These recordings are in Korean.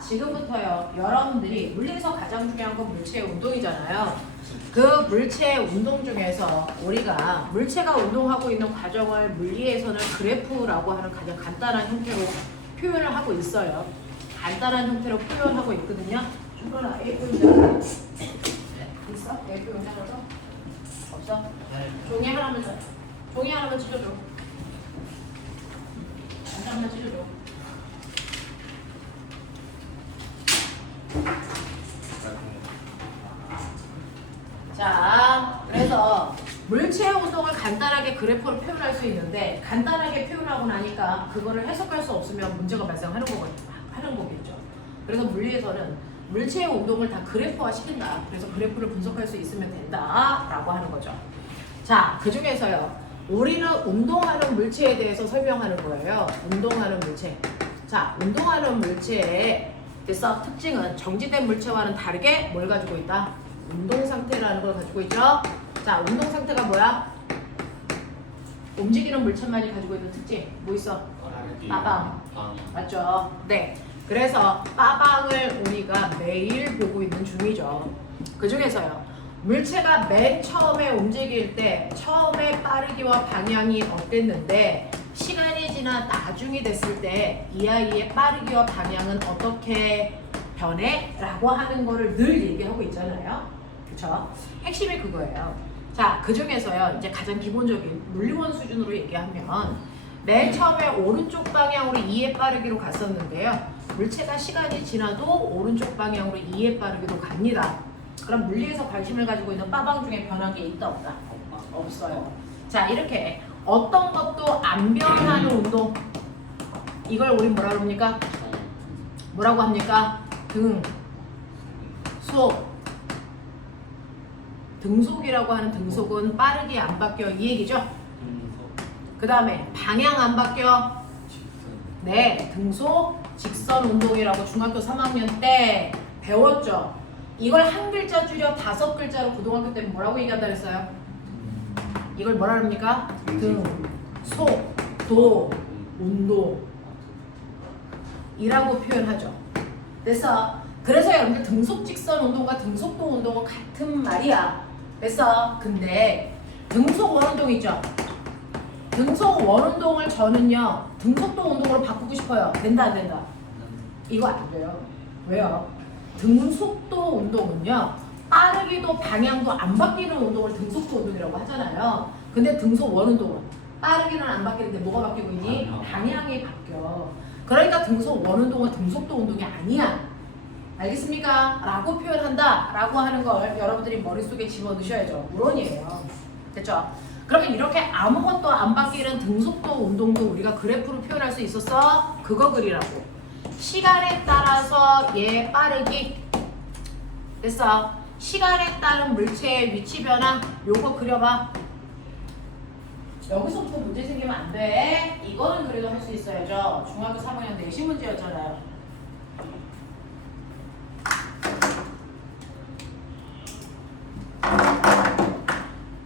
지금부터요. 여러분들이 물리에서 가장 중요한 건 물체의 운동이잖아요. 그 물체의 운동 중에서 우리가 물체가 운동하고 있는 과정을 물리에서는 그래프라고 하는 가장 간단한 형태로 표현을 하고 있어요. 간단한 형태로 표현하고 있거든요. 준건아, A4 용장 있어? A4 용장으로? 없어? 종이 하나만 줘. 종이 하나만 찢어줘. 하나만 찢어줘. 자, 그래서 물체의 운동을 간단하게 그래프로 표현할 수 있는데 간단하게 표현하고 나니까 그거를 해석할 수 없으면 문제가 발생하는 거겠죠. 그래서 물리에서는 물체의 운동을 다 그래프화 시킨다. 그래서 그래프를 분석할 수 있으면 된다라고 하는 거죠. 자, 그 중에서요. 우리는 운동하는 물체에 대해서 설명하는 거예요. 운동하는 물체. 자, 운동하는 물체의 특징은 정지된 물체와는 다르게 뭘 가지고 있다? 운동 상태라는 걸 가지고 있죠. 자, 운동 상태가 뭐야? 움직이는 물체만이 가지고 있는 특징 뭐 있어? 빠방. 맞죠? 네. 그래서 빠방을 우리가 매일 보고 있는 중이죠. 그 중에서요. 물체가 맨 처음에 움직일 때 처음에 빠르기와 방향이 어땠는데 시간이 지나 나중이 됐을 때 이 아이의 빠르기와 방향은 어떻게 변해? 라고 하는 거를 늘 얘기하고 있잖아요. 그쵸? 핵심이 그거예요. 자, 그 중에서요, 이제 가장 기본적인 물리원 수준으로 얘기하면 맨 처음에 오른쪽 방향으로 2의 빠르기로 갔었는데요. 물체가 시간이 지나도 오른쪽 방향으로 2의 빠르기로 갑니다. 그럼 물리에서 관심을 가지고 있는 빠방 중에 변한 게 있다 없다? 없어요. 자, 이렇게 어떤 것도 안 변하는 운동, 이걸 우리 뭐라 그럽니까? 뭐라고 합니까? 등속이라고 하는 등속은 빠르게 안 바뀌어, 이 얘기죠? 그 다음에 방향 안 바뀌어? 네, 등속 직선 운동이라고 중학교 3학년 때 배웠죠? 이걸 한 글자 줄여 5글자로 고등학교 때 뭐라고 얘기한다 그랬어요? 이걸 뭐라 합니까? 등속, 도, 운동 이라고 표현하죠. 그래서 여러분들 등속 직선 운동과 등속도 운동은 같은 말이야. 그래서 근데 등속 원운동 있죠? 등속 원운동을 저는요 등속도 운동으로 바꾸고 싶어요. 된다 안 된다? 이거 안 돼요. 왜요? 등속도 운동은요 빠르기도 방향도 안 바뀌는 운동을 등속도 운동이라고 하잖아요. 근데 등속 원운동은 빠르기는 안 바뀌는데 뭐가 바뀌고 있니? 방향이 바뀌어. 그러니까 등속 원운동은 등속도 운동이 아니야. 알겠습니까? 라고 표현한다 라고 하는 걸 여러분들이 머릿속에 집어넣으셔야죠. 물론이에요. 됐죠? 그러면 이렇게 아무것도 안 바뀌는 등속도 운동도 우리가 그래프로 표현할 수 있었어? 그거 그리라고. 시간에 따라서 얘 빠르기. 됐어? 시간에 따른 물체의 위치 변화 요거 그려봐. 여기서부터 문제 생기면 안 돼. 이거는 그래도 할 수 있어야죠. 중학교 3학년 내신 문제였잖아요.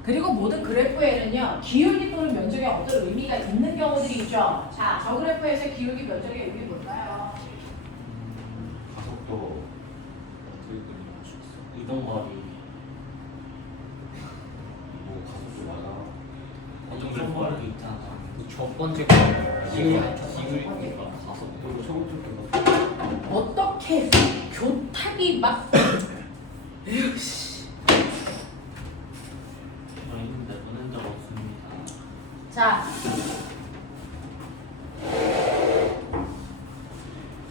그리고 모든 그래프에는요 기울기 또는 면적에 어떤 의미가 있는 경우들이 있죠. 자, 저 그래프에서 기울기 면적의 의미 뭘까요? 가속도 이동거리 뭐 가속도 맞아. 이동거리 있잖아. 첫 번째 거 기울기가 가속도로 처음 어떻게 교탁이 막 에휴씨. 저희는 내보낸 적 없습니다. 자,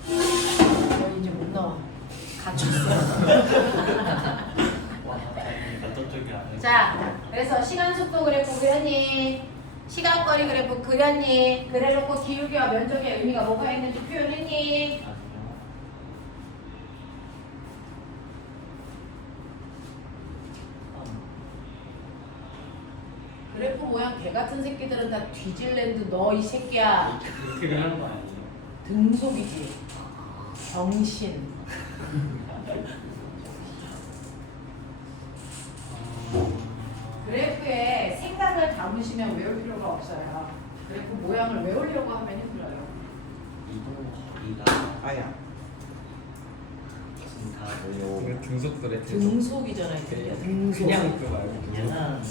너 이제 못 나와. 갇혔어. 와, 다행이다. 저쪽이 아니고. 자, 그래서 시간 속도 그래프 그렸니? 시간거리 그래프 그렸니? 그래놓고 기울기와 면적의 의미가 뭐가 있는지 표현했니? 아니요. 그래프 모양 개 같은 새끼들은 다 뒤질랜드 너 이 새끼야. 그렇게 하는 거 아니에요? 등속이지. 병신. 그래프에 생각을 담으시면 외울 필요가 없어요. 그래프 모양을 외우려고 하면 힘들어요. 이동거리가 아야. 등속들의 등속이잖아 이게. 등속. 그냥 그 말고 얘는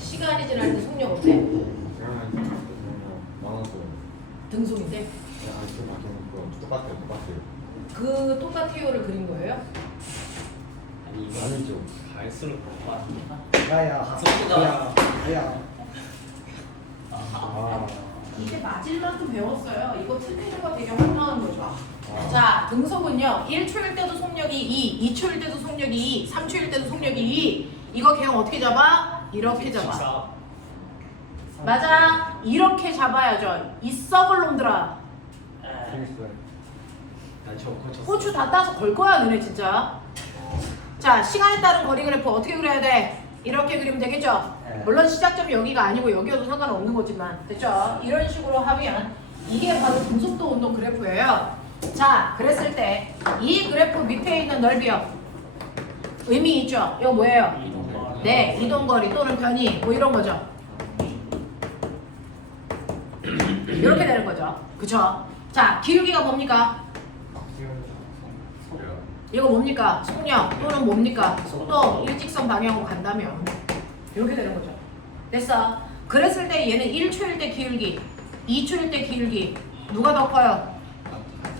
시간이 지날 때 속력 어때? 많아서 등속인데 그냥 좀 바뀌는 거 똑같아요. 그 똑같아요를 그린 거예요? 아니 이거 아니죠. 갈수록 더 빠집니다. 야야 속도가 야야 이제 맞을 만큼 배웠어요. 이거 틀리는 거 되게 황당한 거죠. 자, 등속은요. 1초일 때도 속력이 2, 2초일 때도 속력이 2, 3초일 때도 속력이 2. 이거 그냥 어떻게 잡아? 이렇게 잡아. 맞아. 이렇게 잡아야죠. 이 썩을 놈들아. 재밌어요. 고추 다 따서 걸 거야, 너네 진짜. 자, 시간에 따른 거리 그래프 어떻게 그려야 돼? 이렇게 그리면 되겠죠? 네. 물론 시작점이 여기가 아니고 여기여도 상관없는 거지만 됐죠? 이런 식으로 하면 이게 바로 등속도 운동 그래프예요. 자, 그랬을 때 이 그래프 밑에 있는 넓이요. 의미 있죠? 이거 뭐예요? 이동거리. 네, 이동거리 또는 변이 뭐 이런 거죠. 이렇게 되는 거죠. 그쵸? 자, 기울기가 뭡니까? 소리야. 이거 뭡니까? 속력 또는 뭡니까? 속도 일직선 방향으로 간다면 이렇게 되는 거죠. 됐어? 그랬을 때 얘는 1초일 때 기울기, 2초일 때 기울기 누가 더 커요?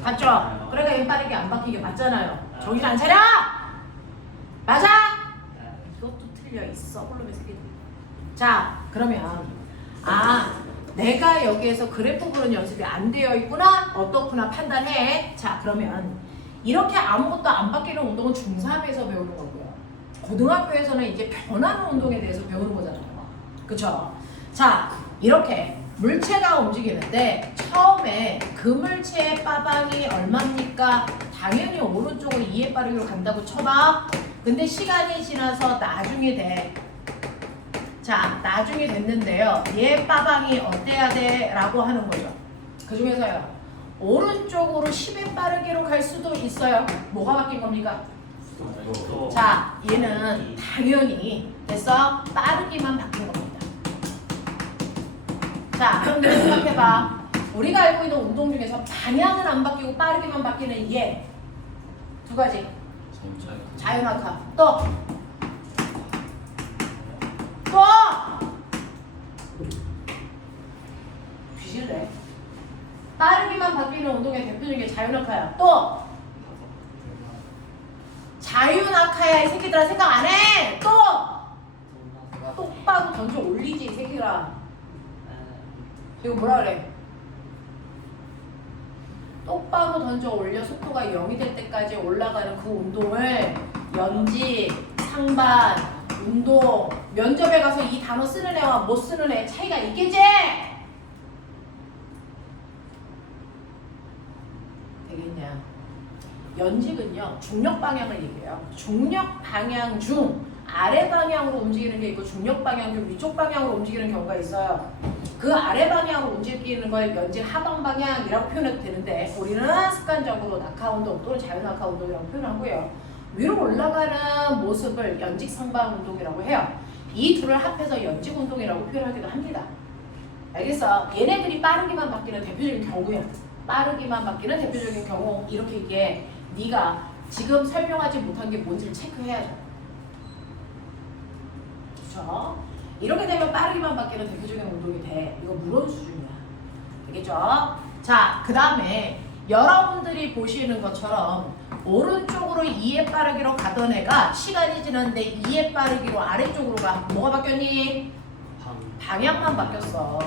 맞죠? 그러니까 얘 빠르게 안 바뀌게 맞잖아요. 정신 안 차려? 맞아? 이것도 틀려 있어. 홀로의 새끼들. 자, 그러면 내가 여기에서 그래프 그리는 연습이 안 되어 있구나, 어떻구나 판단해. 자, 그러면 이렇게 아무것도 안 바뀌는 운동은 중3에서 배우는 거고요. 고등학교에서는 이제 변하는 운동에 대해서 배우는 거잖아요. 그쵸? 자, 이렇게 물체가 움직이는데 처음에 그 물체의 빠방이 얼마입니까? 당연히 오른쪽으로 2의 빠르기로 간다고 쳐봐. 근데 시간이 지나서 나중에 돼. 자, 나중에 됐는데요. 얘 빠방이 어때야 돼? 라고 하는 거죠. 그 중에서요. 오른쪽으로 10의 빠르기로 갈 수도 있어요. 뭐가 바뀐 겁니까? 또 자, 얘는 당연히 됐어? 빠르기만 바뀐 겁니다. 자, 그럼 내가 생각해봐. 우리가 알고 있는 운동 중에서 방향은 안 바뀌고 빠르기만 바뀌는 얘 두 가지. 자연학화. 또 뒤질래. 빠르기만 바뀌는 운동의 대표적인 게 자유낙하야. 또 자유낙하야. 이 새끼들아 생각 안 해. 또 똑바로 던져 올리지 이 새끼들아. 이거 뭐라 그래? 똑바로 던져 올려 속도가 0이 될 때까지 올라가는 그 운동을 연지, 상반, 운동, 면접에 가서 이 단어 쓰는 애와 못 쓰는 애 차이가 있겠지? 되겠냐? 연직은요, 중력 방향을 얘기해요. 중력 방향 중 아래 방향으로 움직이는 게 있고 중력 방향 중 위쪽 방향으로 움직이는 경우가 있어요. 그 아래 방향으로 움직이는 걸 연직 하방 방향이라고 표현해도 되는데 우리는 습관적으로 낙하 운동 또는 자유 낙하 운동이라고 표현하고요. 위로 올라가는 모습을 연직 상방 운동이라고 해요. 이 둘을 합해서 연직 운동이라고 표현하기도 합니다. 알겠어? 얘네들이 빠르기만 바뀌는 대표적인 경우야. 빠르기만 바뀌는 대표적인 경우 이렇게 이게 네가 지금 설명하지 못한 게 뭔지를 체크해야죠. 그렇죠? 이렇게 되면 빠르기만 바뀌는 대표적인 운동이 돼. 이거 물론 수준이야. 알겠죠? 자, 그 다음에 여러분들이 보시는 것처럼 오른쪽으로 2의 빠르기로 가던 애가 시간이 지났는데 2의 빠르기로 아래쪽으로 가. 뭐가 바뀌었니? 방향만 바뀌었어.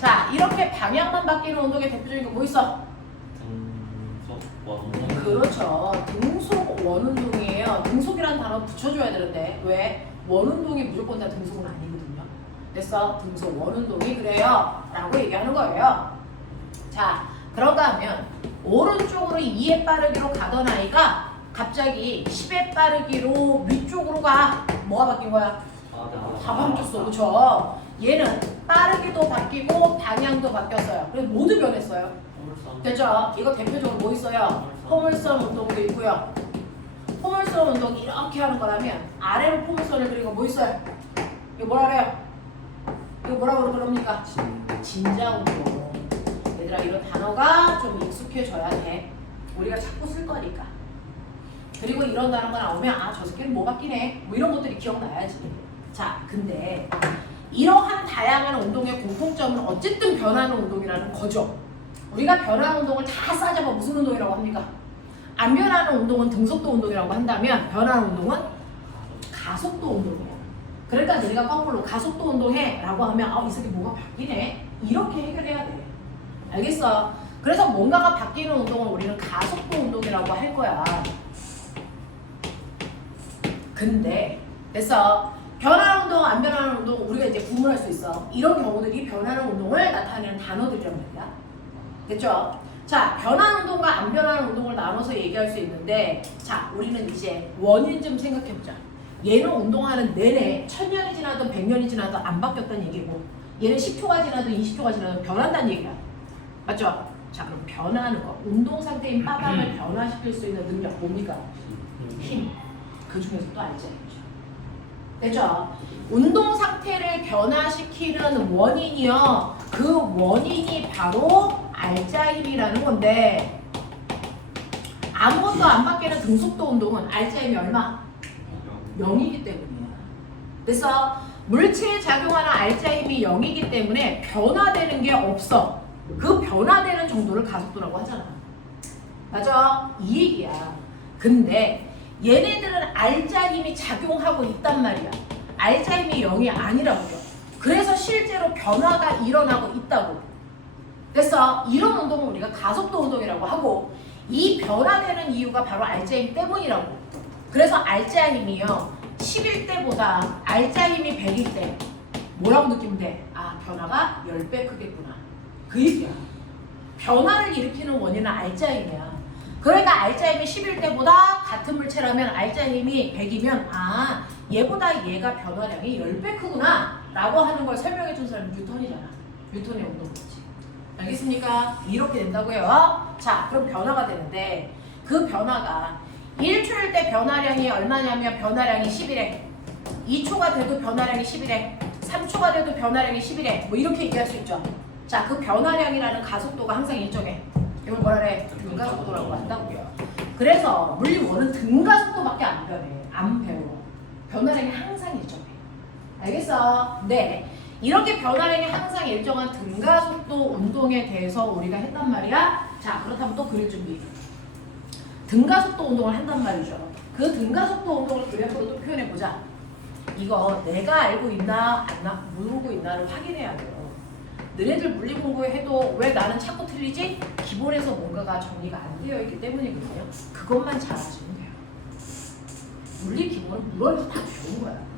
자, 이렇게 방향만 바뀌는 운동의 대표적인 거 뭐 있어? 등속 원운동. 그렇죠. 등속 원운동이에요. 등속이라는 단어 붙여줘야 되는데 왜? 원운동이 무조건 다 등속은 아니거든요. 됐어? 등속 원운동이 그래요 라고 얘기하는 거예요. 자, 그런가 하면 오른쪽으로 2의 빠르기로 가던 아이가 갑자기 10의 빠르기로 위쪽으로 가. 뭐가 바뀐 거야? 다 바뀌었어. 그쵸? 얘는 빠르기도 바뀌고 방향도 바뀌었어요. 그래서 모두 변했어요. 됐죠? 이거 대표적으로 뭐 있어요? 포물선 운동도 있고요. 포물선 운동이 이렇게 하는 거라면 아래로 포물선을 그리고 뭐 있어요? 이거 뭐라 그래요? 이거 뭐라고 그럽니까? 진자 운동. 얘들아 이런 단어가 좀 익숙해져야 돼. 우리가 자꾸 쓸 거니까. 그리고 이런 단어가 나오면 아, 저 새끼는 뭐 바뀌네. 뭐 이런 것들이 기억나야지. 자, 근데 이러한 다양한 운동의 공통점은 어쨌든 변하는 운동이라는 거죠. 우리가 변하는 운동을 다 싸잡아 무슨 운동이라고 합니까? 안 변하는 운동은 등속도 운동이라고 한다면 변하는 운동은 가속도 운동이에요. 그러니까 우리가 거꾸로 가속도 운동해 라고 하면 아, 이 새끼 뭐가 바뀌네. 이렇게 해결해야 돼. 알겠어? 그래서 뭔가가 바뀌는 운동을 우리는 가속도 운동이라고 할 거야. 근데 됐어. 변하는 운동, 안 변하는 운동 우리가 이제 구분할 수 있어. 이런 경우들이 변하는 운동을 나타내는 단어들이란 말이야. 됐죠? 자, 변하는 운동과 안 변하는 운동을 나눠서 얘기할 수 있는데 자, 우리는 이제 원인 좀 생각해보자. 얘는 운동하는 내내 1000년이 지나든 100년이 지나도 안 바뀌었다는 얘기고 얘는 10초가 지나도 20초가 지나도 변한다는 얘기야. 맞죠? 자, 그럼 변하는 거. 운동 상태인 빠방을 변화시킬 수 있는 능력 뭡니까? 힘. 그 중에서 또 알자이죠. 됐죠? 운동 상태를 변화시키는 원인이요. 그 원인이 바로 알자 힘이라는 건데 아무것도 안 바뀌는 등속도 운동은 알자 힘이 얼마? 0이기 때문이야. 그래서 물체에 작용하는 알자 힘이 0이기 때문에 변화되는 게 없어. 그 변화되는 정도를 가속도라고 하잖아. 맞아? 이 얘기야. 근데 얘네들은 알자 힘이 작용하고 있단 말이야. 알자 힘이 0이 아니라고요. 그래서 실제로 변화가 일어나고 있다고. 그래서 이런 운동을 우리가 가속도 운동이라고 하고 이 변화되는 이유가 바로 알자 힘 때문이라고. 그래서 알자 힘이요 10일 때보다 알자 힘이 100일 때 뭐라고 느끼면 돼? 아, 변화가 10배 크겠구나. 그 얘기야. 변화를 일으키는 원인은 알자 힘이야. 그러니까 알자 힘이 10일 때보다 같은 물체라면 알자 힘이 100이면 아, 얘보다 얘가 변화량이 10배 크구나 라고 하는 걸 설명해 준 사람이 뉴턴이잖아. 뉴턴의 운동이지. 알겠습니까? 이렇게 된다고요. 자, 그럼 변화가 되는데 그 변화가 1초일 때 변화량이 얼마냐면 변화량이 10이래. 2초가 돼도 변화량이 10이래. 3초가 돼도 변화량이 10이래. 뭐 이렇게 얘기할 수 있죠. 자, 그 변화량이라는 가속도가 항상 일정해. 이걸 뭐라 그래? 등가속도라고 한다고요. 그래서 물리원은 등가속도밖에 안 변해. 안 배워. 변화량이 항상 일정해. 알겠어? 네. 이렇게 변화량이 항상 일정한 등가속도 운동에 대해서 우리가 했단 말이야. 자, 그렇다면 또 그릴 준비. 등가속도 운동을 한단 말이죠. 그 등가속도 운동을 그래프로 또 표현해보자. 이거 내가 알고 있나 안 모르고 있나를 확인해야 돼요. 너네들 물리 공부해도 왜 나는 자꾸 틀리지? 기본에서 뭔가가 정리가 안 되어 있기 때문이거든요. 그것만 잘 아시면 돼요. 물리 기본은 물론에서 다 배운 거야.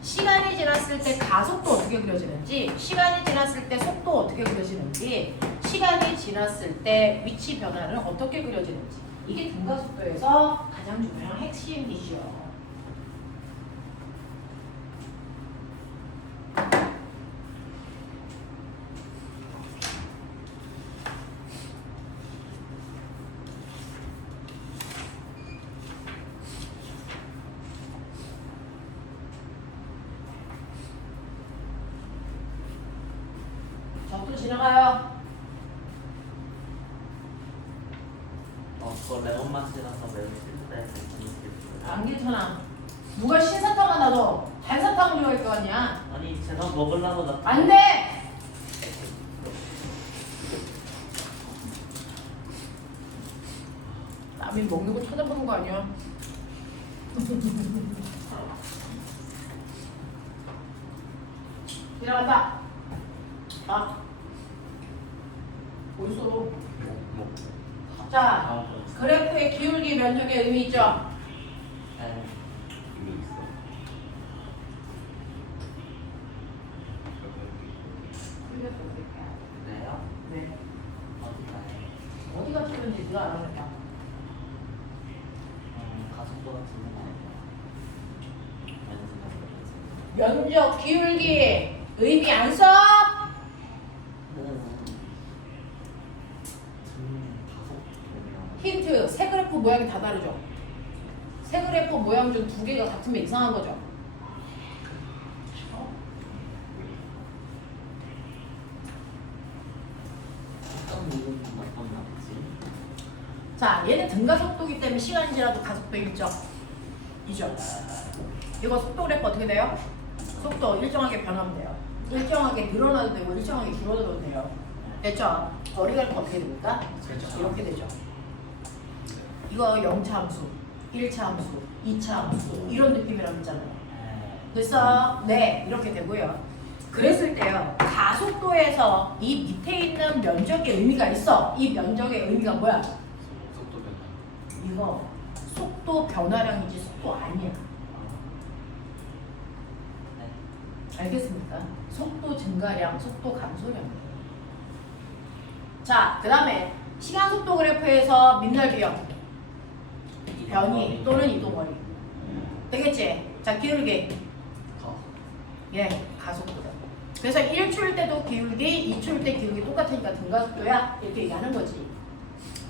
시간이 지났을 때 가속도 어떻게 그려지는지, 시간이 지났을 때 속도 어떻게 그려지는지, 시간이 지났을 때 위치 변화는 어떻게 그려지는지, 이게 등가속도에서 가장 중요한 핵심이죠. 적도 지나가요. 그거 레몬 맛이라서 매우 싫은데 안 괜찮아. 누가 신사탕만 놔둬. 단사탕을 좋아할 거 아니야. 아니 제가 먹으려고 나 안 돼! 남이 먹는 거 쳐다보는 거 아니야. 지나간다. 아. 어딨어? 자, 그래프의 기울기 면적의 의미 있죠? 네. 이미 있어. 그래요? 네. 어디가요? 어디가 틀렸는지 네가 알아냈다. 가속도 같은 거 면적, 기울기 의미 안 써? 힌트, 세 그래프 모양이 다 다르죠? 세 그래프 모양 중 두 개가 같으면 이상한 거죠? 어떤 이유는 어떤 나지? 자, 얘는 등가속도이기 때문에 시간이 지나도 가속도 일정. 이죠. 이거 속도 그래프 어떻게 돼요? 속도 일정하게 변하면 돼요. 일정하게 늘어나도 되고 일정하게 줄어들어도 돼요. 됐죠? 거리 그래프 어떻게 됩니까? 그렇죠. 이렇게 되죠. 이거 0차 함수, 1차 함수, 2차 함수 이런 느낌이라고 했잖아요. 그래서 네 이렇게 되고요. 그랬을 때요 가속도에서 이 밑에 있는 면적의 의미가 있어. 이 면적의 의미가 뭐야? 속도 변화. 이거 속도 변화량이지 속도 아니야. 네. 알겠습니까? 속도 증가량, 속도 감소량. 자, 그 다음에 시간 속도 그래프에서 민날 비형 변이 또는 이동거리 되겠지? 자, 기울기 예, 가속도다. 그래서 1초일 때도 기울기, 2초일 때 기울기 똑같으니까 등가속도야 이렇게 얘기하는 거지.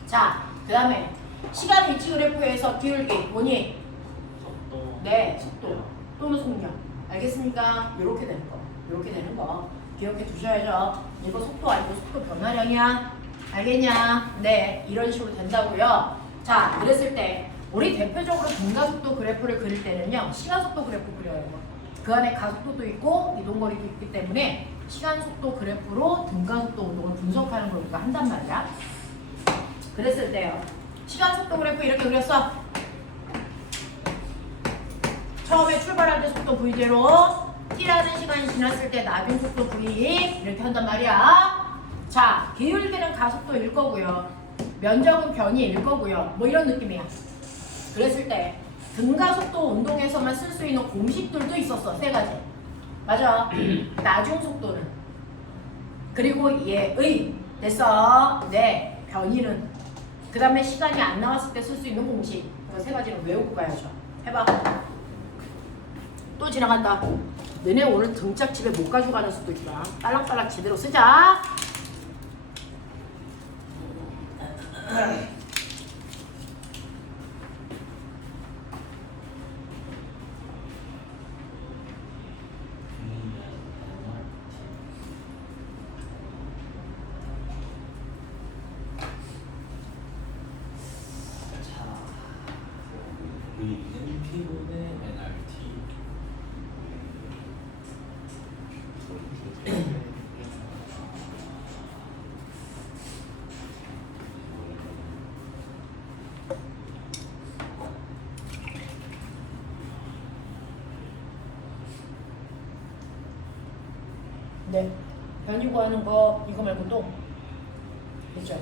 자, 그 다음에 시간 위치 그래프에서 기울기 뭐니? 속도. 네, 속도 또는 속력. 알겠습니까? 이렇게 되는 거. 이렇게 되는 거. 기억해 두셔야죠. 이거 속도 아니고 속도 변화량이야. 알겠냐? 네, 이런 식으로 된다고요. 자, 그랬을 때 우리 대표적으로 등가속도 그래프를 그릴 때는요. 시간속도 그래프 그려요. 그 안에 가속도도 있고 이동거리도 있기 때문에 시간속도 그래프로 등가속도 운동을 분석하는 걸 우리가 한단 말이야. 그랬을 때요. 시간속도 그래프 이렇게 그렸어. 처음에 출발할 때 속도 V제로, T라는 시간이 지났을 때 나중 속도 V 이렇게 한단 말이야. 자, 기울기는 가속도일 거고요. 면적은 변이일 거고요. 뭐 이런 느낌이야. 그랬을 때 등가속도 운동에서만 쓸 수 있는 공식들도 있었어. 세 가지. 맞아. 나중 속도는. 그리고 얘의 됐어. 네. 변이는. 그 다음에 시간이 안 나왔을 때 쓸 수 있는 공식. 이거 세 가지는 외우고 가야죠. 해봐. 또 지나간다. 너네 오늘 등짝 집에 못 가져가는 수도 있다. 딸랑딸랑 제대로 쓰자. 우리는 피곤해 NRT. 네. 변이 구하는 거 이거 말고 또 있죠.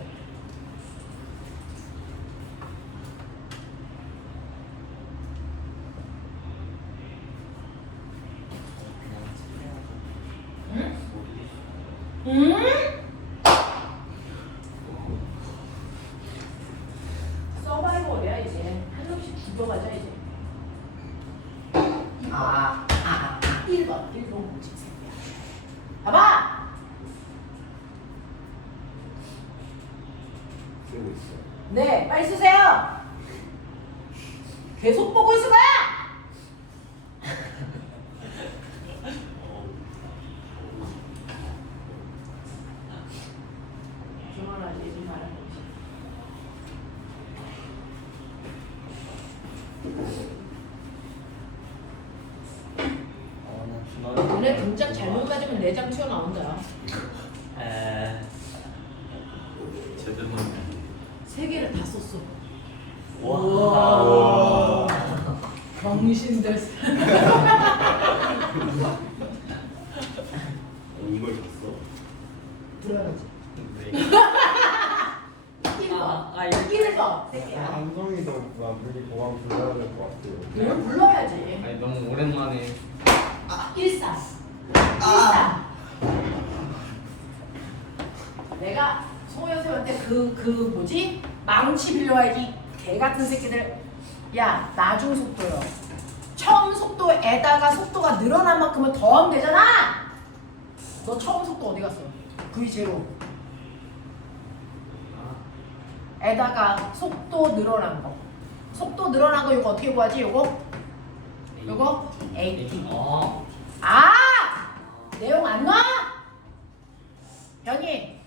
응? 응? 서바이벌이야 이제. 한 놈씩 죽어가자 이제. 1번 공식 새끼야. 봐봐! 쓰고 있어. 네, 빨리 쓰세요! 계속 보고 있을 거야! 주문하지 말아보지. 너네 동작 잘못 가지면 내장 튀어나온다. 제대로. 세 개를 다 썼어. 와. 병신들. 이걸 줬어. 불안하지. 네. 1번. 1번. 세 개야. 한성이도 물리 보강 불러야 될 것 같아요. 이걸 불러야지. 아니 너무 오랜만에. 1사. 1사. 내가 송여쌤한테 그 뭐지? 망치 빌려와야지. 개 같은 새끼들. 야, 나중 속도요. 처음 속도에다가 속도가 늘어난 만큼은 더하면 되잖아. 너 처음 속도 어디 갔어? V0. 에다가 속도 늘어난 거. 속도 늘어난 거 이거 어떻게 구하지? 요거 AT. 아! 내용 안 나? 변이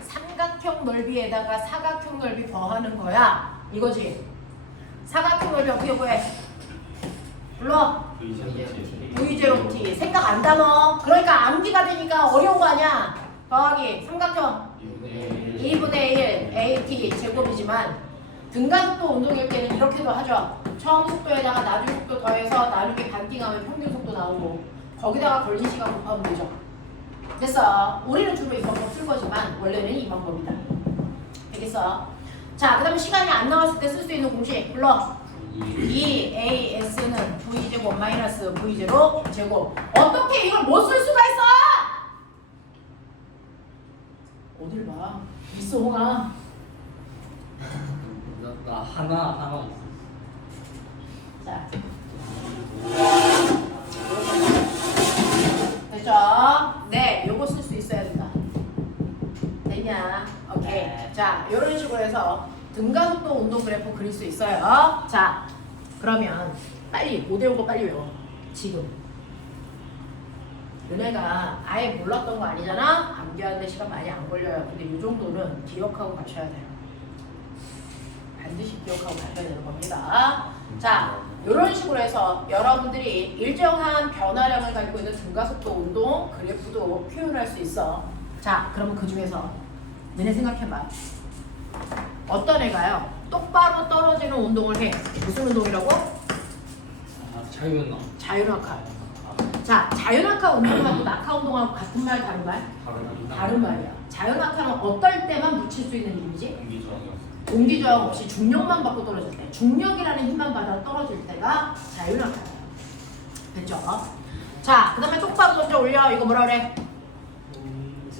삼각형 삼각형 넓이에다가 사각형 넓이 더하는 거야. 이거지. 사각형 넓이 어떻게 구해? 불러. V0t. 생각 안 담어. 그러니까 암기가 되니까 어려운 거 아니야. 더하기 삼각형 2분의 1 AT 제곱이지만 등가속도 운동일 때는 이렇게도 하죠. 처음 속도에다가 나중 속도 더해서 나중에 반띵하면 평균 속도 나오고 거기다가 걸린 시간 곱하면 되죠. 됐어. 우리는 주로 이 방법 쓸 거지만 원래는 이 방법이다. 알겠어? 자, 그 다음에 시간이 안 나왔을 때 쓸 수 있는 공식 불러. 2AS는 V제곱 마이너스 V0 제곱. 어떻게 이걸 못 쓸 수가 있어? 어딜 봐. 있어, 홍아. 나 하나 없어. 자. 됐죠? 네, 요거 쓸 수 있어야 된다. 됐냐? 오케이. 네. 자, 요런 식으로 해서 등가속도 운동 그래프 그릴 수 있어요. 자, 그러면 빨리 못 외운 거 빨리 외워. 지금. 너네가 아예 몰랐던 거 아니잖아? 암기하는데 시간 많이 안 걸려요. 근데 이 정도는 기억하고 가셔야 돼요. 반드시 기억하고 가셔야 되는 겁니다. 자, 이런 식으로 해서 여러분들이 일정한 변화량을 가지고 있는 등가속도 운동 그래프도 표현할 수 있어. 자, 그러면 그 중에서 너네 생각해봐. 어떤 애가요? 똑바로 떨어지는 운동을 해. 무슨 운동이라고? 자유나. 자유낙하. 자, 자유낙하 운동하고 낙하 운동하고 같은 말 다른 말? 다른 말이야. 자유낙하는 어떨 때만 붙일 수 있는 이름이지? 공기 저항 없이 중력만 받고 떨어질 때, 중력이라는 힘만 받아 떨어질 때가 자유낙하예요. 됐죠? 자, 그 다음에 똑바로 던져 올려. 이거 뭐라 그래?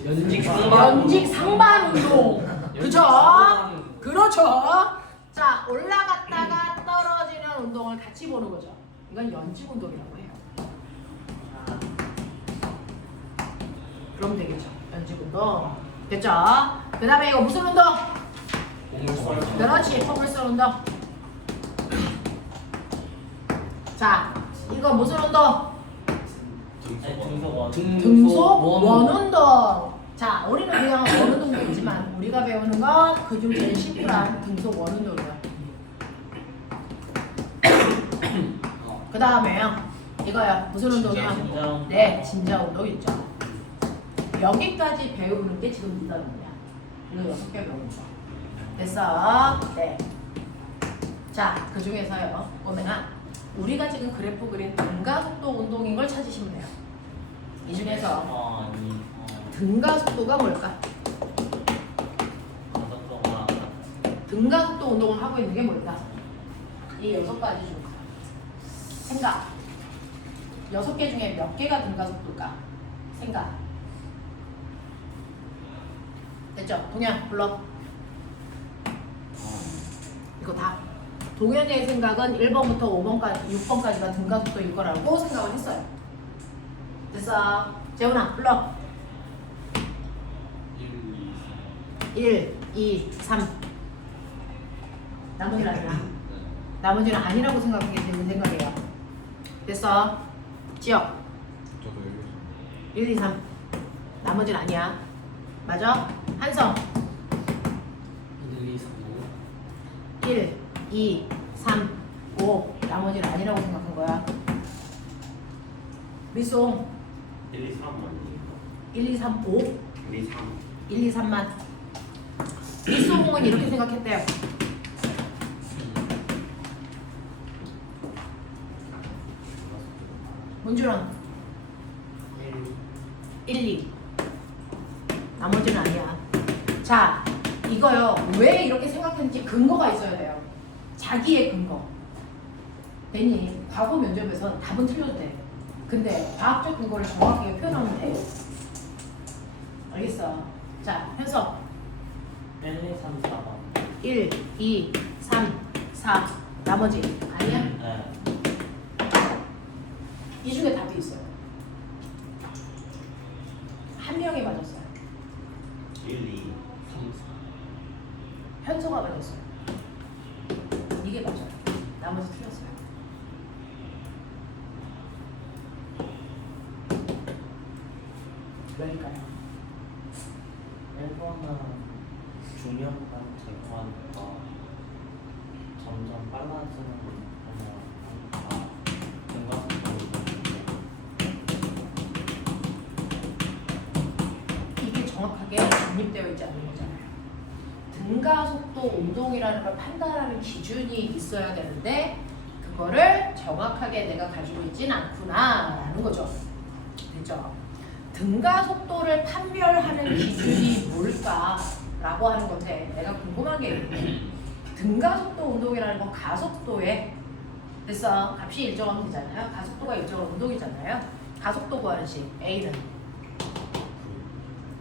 연직 연직 상반 운동. 그죠? 그렇죠. 자, 올라갔다가 떨어지는 운동을 같이 보는 거죠. 이건 연직 운동이라고 해요. 그럼 되겠죠. 연직 운동. 됐죠? 그 다음에 이거 무슨 운동? 그렇지. 포물선 운동. 자, 이거 무슨 운동? 등속 원운동. 자, 우리는 그냥 원운동도 있지만 우리가 배우는 건 그중 제일 심플한 등속 원운동이야. 그 다음에요. 이거요. 무슨 운동이야? 네, 진자 운동 있죠. 여기까지 배우는 게 지금 있다는 거야. 이거 6개 배우는 거. 됐어? 네. 자, 그 중에서요. 보면은 우리가 지금 그래프 그린 등가속도 운동인 걸 찾으시면 돼요. 이 중에서 등가속도가 뭘까? 등가속도 운동을 하고 있는 게 뭘까? 이 6가지 중 생각. 6개 중에 몇 개가 등가속도일까? 생각. 됐죠? 동현 불러. 이거 다. 동현이의 생각은 1번부터 5번까지, 6번까지가 등가속도일 거라고 생각을 했어요. 됐어. 재훈아 불러. 1, 2, 3. 나머지는 아니야. 나머지는 아니라고 생각하게 되는 생각이에요. 됐어. 지역. 1, 2, 3. 나머지는 아니야. 맞아? 한성. 1, 2, 3, 5. 나머지는 아니라고 생각한 거야. 미송. 1, 2, 3만 1, 2, 3, 5. 1, 2, 3 1, 2, 3만. 미송은 이렇게 생각했대요. 문준원. 1, 2. 나머지는 아니야. 자, 이거요. 왜 이렇게 생각했는지 근거가 있어야 돼요. 자기의 근거. 괜히 과거 면접에서 답은 틀려도 돼. 근데 과학적 근거를 정확하게 표현하면 돼. 알겠어. 자, 현석. 1, 2, 3, 4번. 1, 2, 3, 4. 나머지 아니야? 네. 이 중에 답이 있어요. 한 명이 맞았어요. 1, 2 현서가 맞았어요. 이게 맞아요. 나머지 틀렸어요. 왜일까요? 1번은 중력과 제곱하니까 점점 빨라지는 거냐 이게 정확하게 정립되어 있지 않는 거잖아요. 등가속도 운동이라는 걸 판단하는 기준이 있어야 되는데 그거를 정확하게 내가 가지고 있진 않구나라는 거죠. 됐죠? 등가속도를 판별하는 기준이 뭘까라고 하는 건데 내가 궁금한 게 있는데 등가속도 운동이라는 건 가속도에 그래서 값이 일정하면 되잖아요. 가속도가 일정한 운동이잖아요. 가속도 구하는 식 A는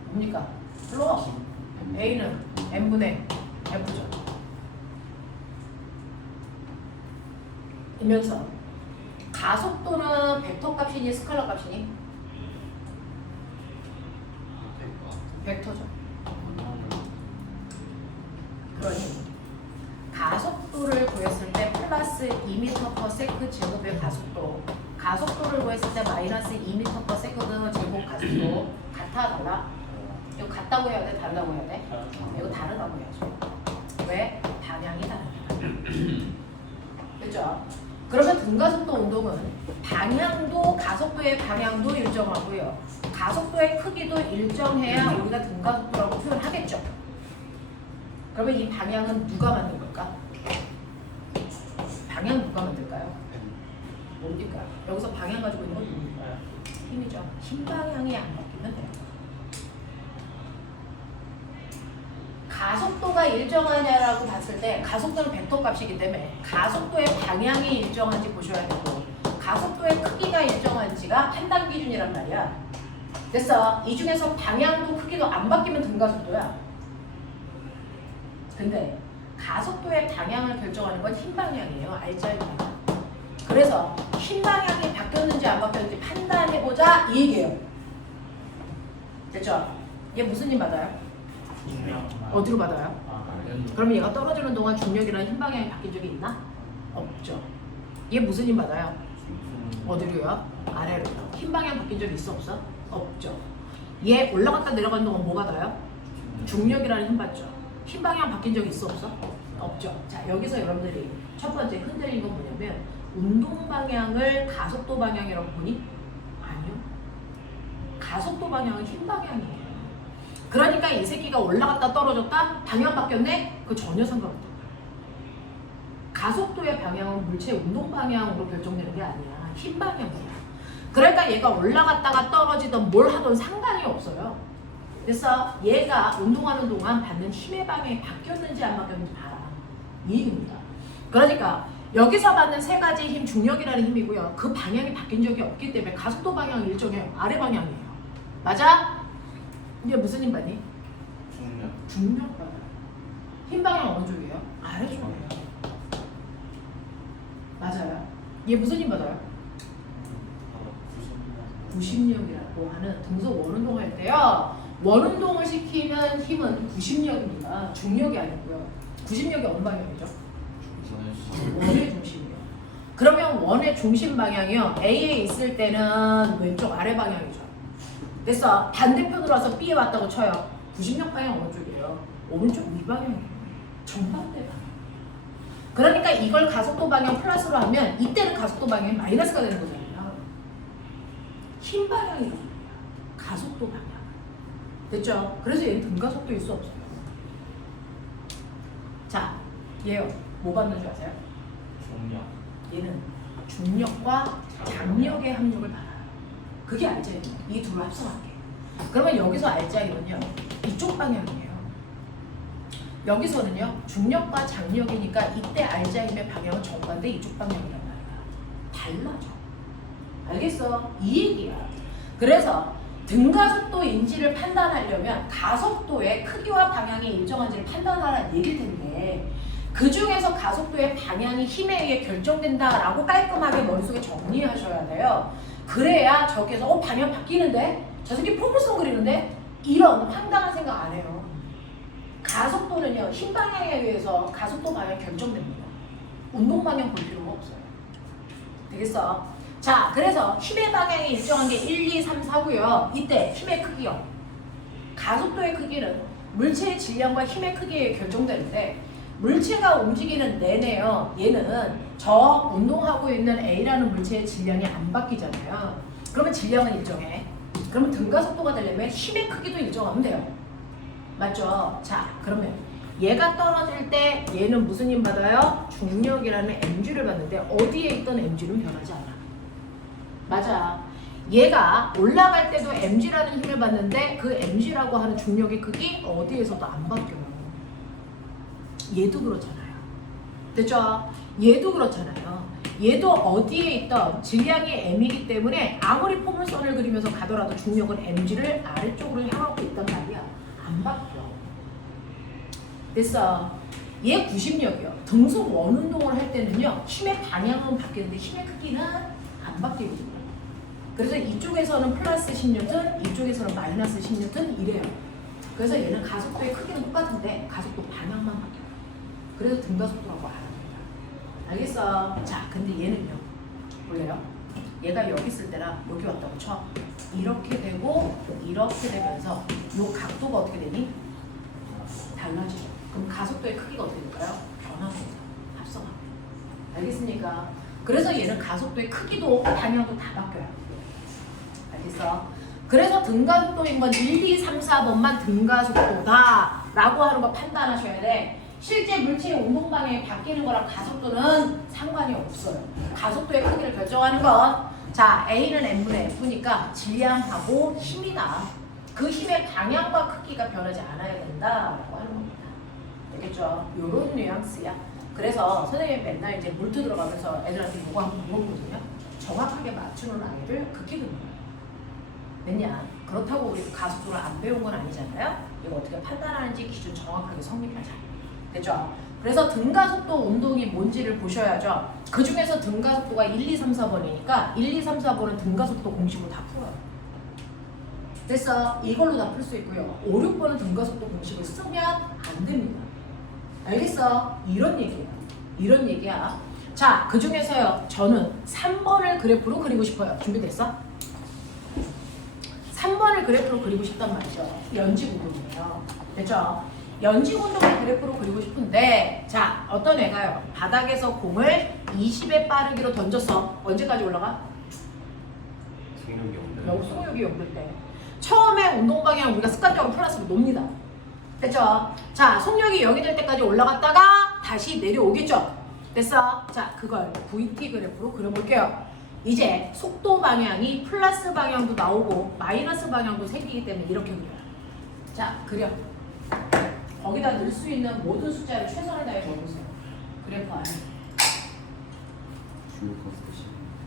뭡니까? 불러. A는 n분의 F죠. 이면서 가속도는 벡터 값이니 스칼라 값이니? 벡터죠. 그러니 가속도를 구했을 때 플러스 2m/s 제곱의 가속도, 가속도를 구했을 때 마이너스 2m/s 제곱 가속도 같아 달라? 이거 같다고 해야 돼? 다르다고 해야 돼? 이거 다르다고 해야죠. 왜? 방향이 다르니까. 그렇죠? 그러면 등가속도 운동은 방향도 가속도의 방향도 일정하고요. 가속도의 크기도 일정해야 우리가 등가속도라고 표현하겠죠. 그러면 이 방향은 누가 만든 걸까? 방향 누가 만들까요? 뭡니까? 여기서 방향 가지고 있는 건 누굽니까? 힘이죠. 힘 방향이 안 바뀌면 돼요. 가속도가 일정하냐라고 봤을 때 가속도는 벡터 값이기 때문에 가속도의 방향이 일정한지 보셔야 되고 가속도의 크기가 일정한지가 판단 기준이란 말이야. 됐어. 이 중에서 방향도 크기도 안 바뀌면 등가속도야. 근데 가속도의 방향을 결정하는 건 힘 방향이에요. 알짜리 방향. 그래서 힘 방향이 바뀌었는지 안 바뀌었는지 판단해보자 이 얘기예요. 됐죠? 얘 무슨 힘 받아요? 어디로 받아요? 그럼 얘가 떨어지는 동안 중력이라는 힘 방향이 바뀐 적이 있나? 없죠. 얘 무슨 힘 받아요? 어디로요? 아래로. 힘 방향 바뀐 적이 있어 없어? 없죠. 얘 올라갔다 내려가는 동안 뭐 받아요? 중력이라는 힘 받죠. 힘 방향 바뀐 적이 있어 없어? 없죠. 자, 여기서 여러분들이 첫 번째 흔들리는 건 뭐냐면 운동 방향을 가속도 방향이라고 보니? 아니요. 가속도 방향은 힘 방향이에요. 그러니까 이 새끼가 올라갔다 떨어졌다? 방향 바뀌었네? 그 전혀 상관없다. 가속도의 방향은 물체 운동 방향으로 결정되는 게 아니야. 힘 방향이야. 그러니까 얘가 올라갔다가 떨어지던 뭘 하던 상관이 없어요. 그래서 얘가 운동하는 동안 받는 힘의 방향이 바뀌었는지 안 바뀌었는지 봐라. 이 얘기입니다. 그러니까 여기서 받는 세 가지 힘, 중력이라는 힘이고요. 그 방향이 바뀐 적이 없기 때문에 가속도 방향이 일정해요. 아래 방향이에요. 맞아? 이게 무슨 힘 받니? 중력 받아요. 힘 방향 어느 쪽이에요? 아래쪽이에요. 맞아요. 얘 무슨 힘 받아요? 구심력이라고 하는 등속 원운동 할 때요. 원운동을 시키는 힘은 구심력입니다. 중력이 아니고요. 구심력이 어느 방향이죠? 원의 중심이요. 그러면 원의 중심 방향이요. A에 있을 때는 왼쪽 아래 방향이죠. 됐어. 반대편으로 와서 B에 왔다고 쳐요. 구심력 방향 어느 쪽이에요? 오른쪽 위 방향이에요. 정반대 방향. 그러니까 이걸 가속도 방향 플러스로 하면 이때는 가속도 방향이 마이너스가 되는 거잖아요. 힘 방향이라고 합니다. 가속도 방향. 됐죠? 그래서 얘는 등가속도일 수 없어요. 자, 얘요. 뭐 받는 줄 아세요? 중력. 얘는 중력과 장력의 합력을 받아요. 그게 알짜입니다. 이 둘을 합성할게. 그러면 여기서 알짜이는요. 이쪽 방향이에요. 여기서는요. 중력과 장력이니까 이때 알짜임의 방향은 정반대 이쪽 방향이란 말이야. 달라져. 알겠어? 이 얘기야. 그래서 등가속도인지를 판단하려면 가속도의 크기와 방향이 일정한지를 판단하라는 얘기일 텐데 그 중에서 가속도의 방향이 힘에 의해 결정된다라고 깔끔하게 머릿속에 정리하셔야 돼요. 그래야 저기에서 방향 바뀌는데? 저 새끼 포물선 그리는데? 이런 황당한 생각 안 해요. 가속도는요. 힘 방향에 의해서 가속도 방향이 결정됩니다. 운동 방향 볼 필요가 없어요. 되겠어? 자, 그래서 힘의 방향이 일정한 게 1, 2, 3, 4고요. 이때 힘의 크기요. 가속도의 크기는 물체의 질량과 힘의 크기에 결정되는데 물체가 움직이는 내내요. 얘는 저 운동하고 있는 A라는 물체의 질량이 안 바뀌잖아요. 그러면 질량은 일정해. 그러면 등가속도가 되려면 힘의 크기도 일정하면 돼요. 맞죠? 자, 그러면 얘가 떨어질 때 얘는 무슨 힘 받아요? 중력이라는 mg를 받는데 어디에 있던 mg는 변하지 않아. 맞아. 얘가 올라갈 때도 mg라는 힘을 받는데 그 mg라고 하는 중력의 크기 어디에서도 안 바뀌어요. 얘도 그렇잖아요. 됐죠? 얘도 그렇잖아요. 얘도 어디에 있던 질량이 m이기 때문에 아무리 포물선을 그리면서 가더라도 중력은 mg를 아래쪽으로 향하고 있단 말이야. 안 바뀌어. 됐어. 얘 구심력이요. 등속 원운동을 할 때는요. 힘의 방향은 바뀌는데 힘의 크기는 안 바뀌거든요. 그래서 이쪽에서는 플러스 10N, 이쪽에서는 마이너스 10N 이래요. 그래서 얘는 가속도의 크기는 똑같은데 가속도 방향만 바뀌어요. 그래서 등가속도라고 알아요. 알겠어? 자, 근데 얘는요. 볼래요? 얘가 여기 있을 때랑 여기 왔다고 쳐. 이렇게 되고 이렇게 되면서 요 각도가 어떻게 되니? 달라지죠. 그럼 가속도의 크기가 어떻게 될까요? 변화합니다. 합성합니다. 알겠습니까? 그래서 얘는 가속도의 크기도 방향도 다 바뀌어요. 알겠어? 그래서 등가속도인 건 1, 2, 3, 4번만 등가속도다 라고 하는 거 판단하셔야 돼. 실제 물체의 운동 방향이 바뀌는 거랑 가속도는 상관이 없어요. 가속도의 크기를 결정하는 건 자, A는 M분의 F니까 질량하고 힘이다. 그 힘의 방향과 크기가 변하지 않아야 된다라고 하는 겁니다. 알겠죠? 요런 뉘앙스야. 그래서 선생님이 맨날 이제 물투 들어가면서 애들한테 이거 한번 물어보거든요. 정확하게 맞추는 아이를 극히 드물어요. 왜냐? 그렇다고 우리 가속도를 안 배운 건 아니잖아요. 이거 어떻게 판단하는지 기준 정확하게 성립하자. 됐죠? 그래서 등가속도 운동이 뭔지를 보셔야죠. 그 중에서 등가속도가 1, 2, 3, 4번이니까 1, 2, 3, 4번은 등가속도 공식으로 다 풀어요. 됐어? 이걸로 다 풀 수 있고요. 5, 6번은 등가속도 공식을 쓰면 안 됩니다. 알겠어? 이런 얘기야. 이런 얘기야. 자, 그 중에서요. 저는 3번을 그래프로 그리고 싶어요. 준비됐어? 3번을 그래프로 그리고 싶단 말이죠. 연직 운동이에요. 됐죠? 연직 운동을 그래프로 그리고 싶은데 자, 어떤 애가요. 바닥에서 공을 20의 빠르기로 던졌어. 언제까지 올라가? 승용이 없네. 여기 속력이 없을 때. 처음에 운동 방향 우리가 습관적으로 플러스로 놉니다. 됐죠? 자, 속력이 0이 될 때까지 올라갔다가 다시 내려오겠죠? 됐어? 자, 그걸 VT 그래프로 그려볼게요. 이제 속도 방향이 플러스 방향도 나오고 마이너스 방향도 생기기 때문에 이렇게 그려요. 자, 그려. 거기다 넣을 수 있는 모든 숫자를 최선을 다해 넣어보세요. 그래프 안에.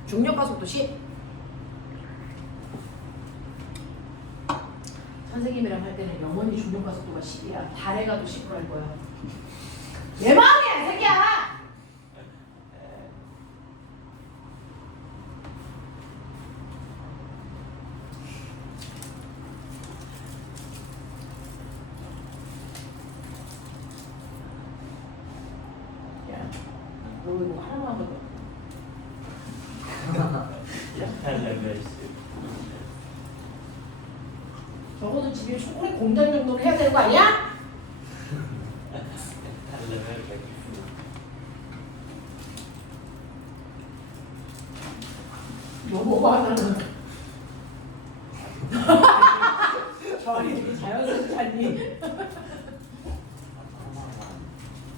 중력과 속도 10. 선생님이랑 할 때는 영원히 중력과 속도가 10이야. 달에 가도 10으로 할 거야. 내 마음이야, 이 새끼야! 너 이거 하나만 하거든. 약간 레벨스. 적어도 집에 초콜릿 공장 정도는 해야 되는 거 아니야? 약간 레벨 100. 여보가 하나는 저리 되게 자연스럽지 않니?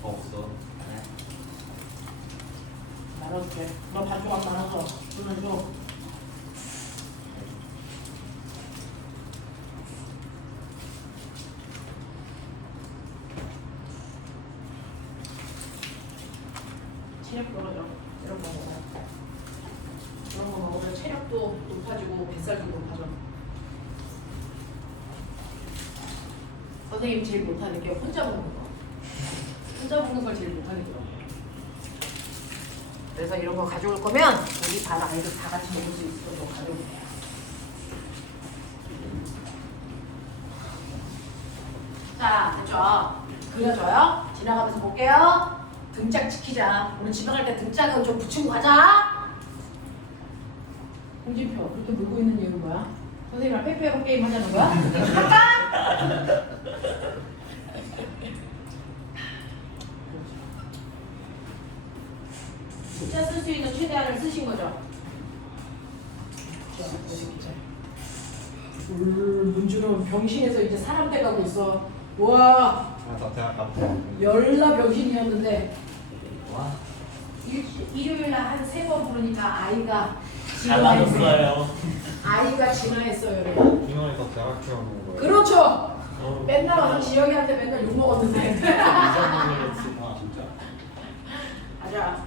없어. 나눠줄게. 너 반조각 나눠서 누나 줘. 체력 떨어져. 이런 거 먹어. 그런 거 먹으면 체력도 높아지고 뱃살도 높아져. 선생님 제일 못하는 게 혼자 먹는 거. 혼자 먹는 걸 제일 못하겠더라고. 그래서 이런 거 가져올 거면 우리 반 아이들 다 같이 먹을 수 있도록 가져올게요. 자, 됐죠? 그려줘요. 지나가면서 볼게요. 등짝 지키자. 오늘 집에 갈 때 등짝은 좀 붙이고 가자. 홍진표, 그렇게 물고 있는 이유는 뭐야? 선생님이랑 페이페로 게임 하자는 거야? 할까? 숫자 쓸 수 있는 최대한을 쓰신 거죠. 문주는 병신에서 이제 사람 돼가고 있어. 와, 나 대학 갔다. 열나 병신이었는데 와. 일요일 날 한 3번 부르니까 아이가 잘 맞았어요. 아이가 진화했어요. 여러분. 이번에서 대학 취업한 거예요. 그렇죠. 맨날 와서 지영이한테 맨날 욕 먹었는데. 진짜? 맞아.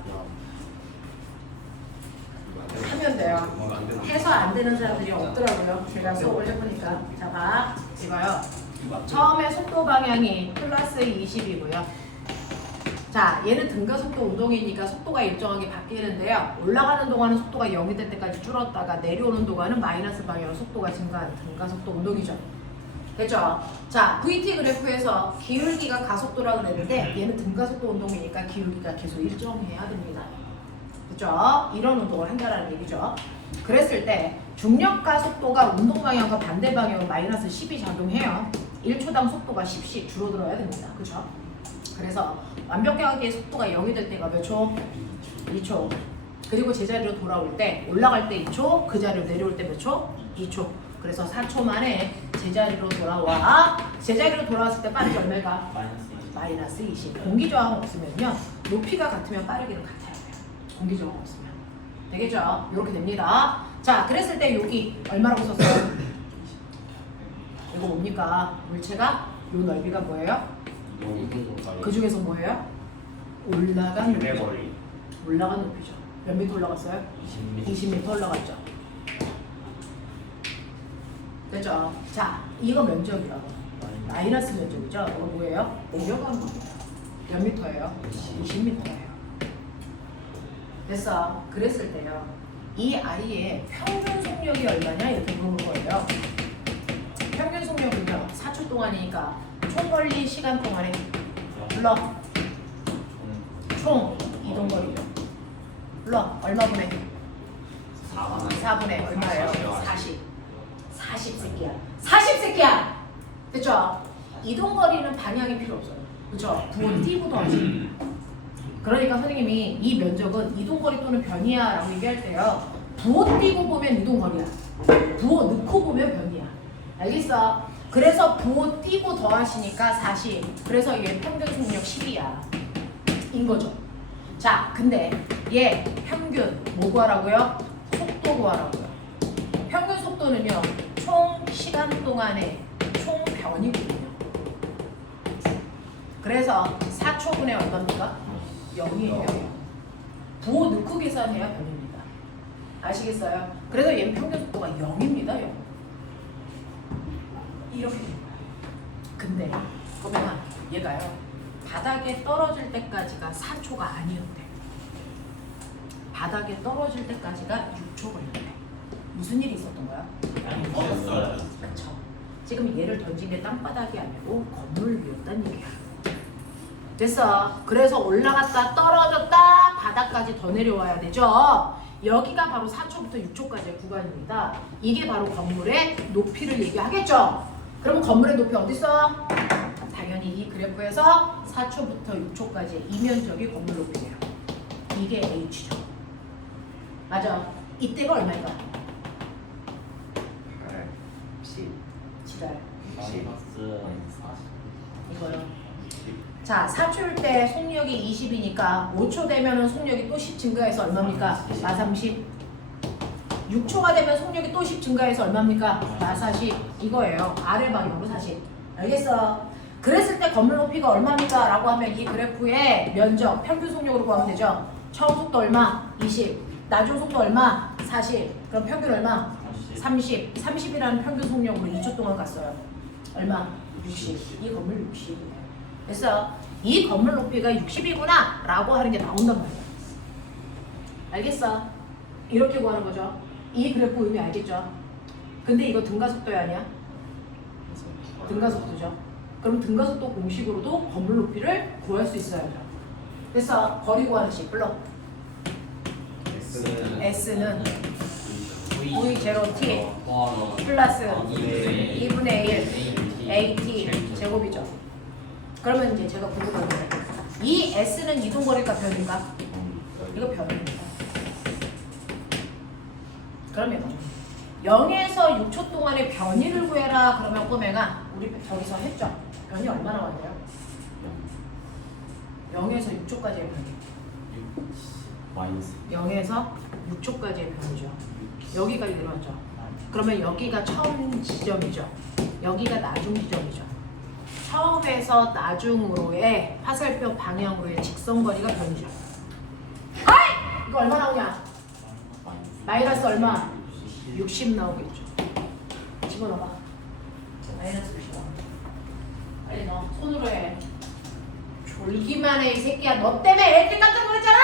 하면 돼요. 해서 안 되는 사람들이 없더라고요. 제가 수업을 해보니까. 자, 봐. 이거요. 처음에 속도 방향이 플러스 20이고요. 자, 얘는 등가속도 운동이니까 속도가 일정하게 바뀌는데요. 올라가는 동안은 속도가 0이 될 때까지 줄었다가 내려오는 동안은 마이너스 방향으로 속도가 증가하는 등가속도 운동이죠. 됐죠? 자, VT 그래프에서 기울기가 가속도라고 그랬는데 얘는 등가속도 운동이니까 기울기가 계속 일정해야 됩니다. 그죠? 이런 운동을 한다는 얘기죠. 그랬을 때 중력과 속도가 운동 방향과 반대 방향으로 마이너스 10이 작용해요. 1초당 속도가 10씩 줄어들어야 됩니다. 그죠? 그래서 완벽하게 속도가 0이 될 때가 몇 초? 2초. 그리고 제자리로 돌아올 때 올라갈 때 2초, 그 자리로 내려올 때 몇 초? 2초. 그래서 4초 만에 제자리로 돌아와. 제자리로 돌아왔을 때 빠르게 얼마가? 마이너스 20. 공기 저항 없으면요. 높이가 같으면 빠르기는 같아야 돼요. 공기 저항 없으면. 되겠죠? 이렇게 됩니다. 자, 그랬을 때 여기 얼마라고 썼어요? 이거 뭡니까? 물체가 요 넓이가 뭐예요? 그 중에서 뭐예요? 올라간 높이. 올라간 높이죠. 몇 미터 올라갔어요? 20m 올라갔죠. 됐죠? 자, 이거 면적이라고. 마이너스 면적이죠. 이거 뭐예요? 내려간 겁니다. 몇 미터예요? 20m예요. 됐어. 그랬을 때요. 이 아이의 평균 속력이 얼마냐? 이렇게 물어볼 거예요. 평균 속력은요. 4초 동안이니까 총 걸린 시간 동안에 불러. 총 이동거리죠. 불러. 얼마 분의? 4분의 얼마예요? 40. 40 새끼야. 40 새끼야! 됐죠? 이동거리는 방향이 필요 없어요. 그쵸? 부호 띄고 더하지. 그러니까 선생님이 이 면적은 이동거리 또는 변이야 라고 얘기할 때요. 부호 띄고 보면 이동거리야. 부호 넣고 보면 변이야. 알겠어? 그래서 부호 띄고 더하시니까 40. 그래서 얘 평균 속력 10이야. 인 거죠. 자, 근데 얘 평균 뭐 구하라고요? 속도 구하라고요. 평균 속도는요. 총 시간 동안의 총 변이거든요. 그래서 4초분의 얼마입니까? 0이에요. 부호 넣고 계산해야 변입니다. 아시겠어요? 그래서 얘는 평균 속도가 0입니다. 0. 이렇게 된 거야. 근데 그러면 얘가요. 바닥에 떨어질 때까지가 4초가 아니었대. 바닥에 떨어질 때까지가 6초 걸렸대. 무슨 일이 있었던 거야? 그쵸. 지금 얘를 던진 게 땅바닥이 아니고 건물 위였단 얘기야. 됐어. 그래서 올라갔다 떨어졌다 바닥까지 더 내려와야 되죠. 여기가 바로 4초부터 6초까지의 구간입니다. 이게 바로 건물의 높이를 얘기하겠죠. 그러면 건물의 높이 어디 있어? 당연히 이 그래프에서 4초부터 6초까지의 이면적이 건물 높이예요. 이게 H죠. 맞아. 이때가 얼마인가? 10. 지랄. 마이너스 이거요. 자, 4초일 때 속력이 20이니까 5초 되면은 속력이 또 10 증가해서 얼마입니까? 마 30. 6초가 되면 속력이 또 10 증가해서 얼마입니까? 마 40. 이거예요. 아래 방향으로 40. 알겠어? 그랬을 때 건물 높이가 얼마입니까? 라고 하면 이 그래프의 면적, 평균 속력으로 구하면 되죠. 처음 속도 얼마? 20. 나중 속도 얼마? 40. 그럼 평균 얼마? 30. 30이라는 평균 속력으로 2초 동안 갔어요. 얼마? 60. 이 건물 60이에요. 그래서 이 건물 높이가 60이구나 라고 하는 게 나온단 말이야. 알겠어? 이렇게 구하는 거죠. 이 그래프 의미 알겠죠? 근데 이거 등가속도야 아니야? 등가속도죠. 그럼 등가속도 공식으로도 건물 높이를 구할 수 있어야죠. 그래서 거리 구하는 식 불러. S는 V0T 플러스 2분의 1 AT 제곱이죠. 그러면 이제 제가 궁금한 게 이 S는 이동거리가 변인가? 이거 변입니다. 그러면 0에서 6초 동안의 변이를 구해라. 그러면 꼬맹아 우리 저기서 했죠? 변이 얼마나 왔대요? 0에서 6초까지의 변이. 마이너스 0에서 6초까지의 변이죠. 여기까지 내려왔죠. 그러면 여기가 처음 지점이죠. 여기가 나중 지점이죠. 처음에서 나중으로의 화살표 방향으로의 직선거리가 변이죠. 아이! 이거 얼마 나오냐? 마이너스 얼마? 60 나오겠죠. 집어넣어봐. 마이너스 60 나와. 빨리 넣어. 손으로 해. 졸기만 해 이 새끼야. 너 때문에 애들 깜짝 놀랐잖아.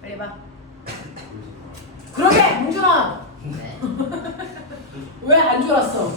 빨리 해봐. 그러게 문준아. 왜 안 졸았어?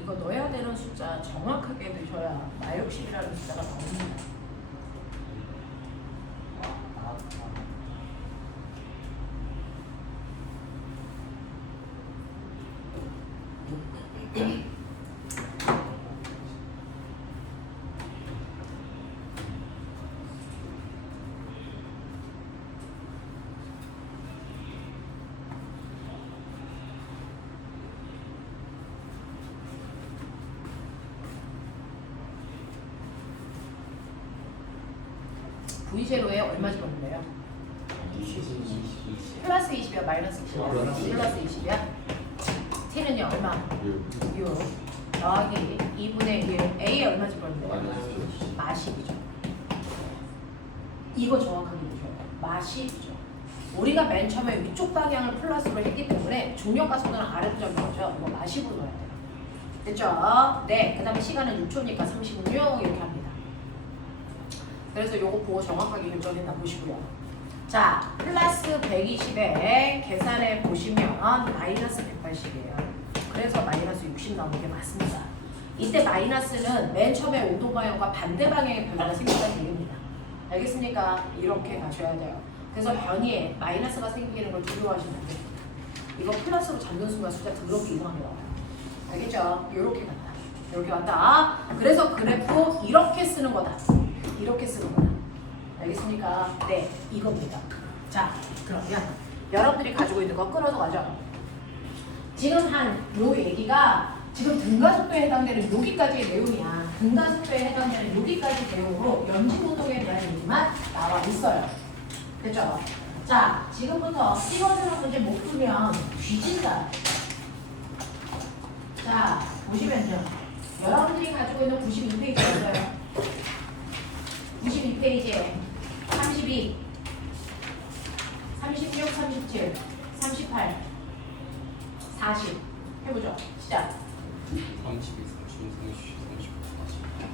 이거 넣어야 되는 숫자 정확하게 넣으셔야 마욕심이라는 숫자가 나옵니다. V0에 얼마 집어넣나요? 플러스 20이야 마이너스 20이야? 플러스 20이야? t는요 얼마? 6 더하기 2분의 1 a에 얼마 집어넣나요? 마십이죠. 이거 정확하게 보셔요. 마십이죠. 우리가 맨 처음에 위쪽 방향을 플러스로 했기 때문에 중력과 속도는 아래로 잡는 이거 마십으로 넣어야 돼요. 됐죠? 네. 그 다음에 시간은 6초니까 36 이렇게 합니다. 그래서 요거 보고 정확하게 결정했나 보시고요. 자, 플러스 120에 계산해 보시면 마이너스 180이에요. 그래서 마이너스 60 나오는 게 맞습니다. 이때 마이너스는 맨 처음에 온도 방향과 반대 방향의 변화가 생긴다는 얘기입니다. 알겠습니까? 이렇게 가셔야 돼요. 그래서 변이에 마이너스가 생기는 걸 두려워하시면 안 돼요. 이거 플러스로 잡는 순간 숫자 더럽게 이상하게 나와요. 알겠죠? 이렇게 간다. 이렇게 간다. 그래서 그래프 이렇게 쓰는 거다. 이렇게 쓰는 거다. 알겠습니까? 네, 이겁니다. 자, 그러면 여러분들이 가지고 있는 거 끊어서 가죠. 지금 한 요 얘기가 지금 등가속도에 해당되는 여기까지의 내용이야. 등가속도에 해당되는 여기까지 내용으로 연진운동에 대한 얘기만 나와 있어요. 됐죠? 자, 지금부터 찍어주는 문제 못 풀면 뒤진다. 자, 보시면요. 여러분들이 가지고 있는 92페이지 있어요. 92페이지에 32, 36, 37, 38, 40 해보죠. 시작. 32, 32, 30, 39, 40.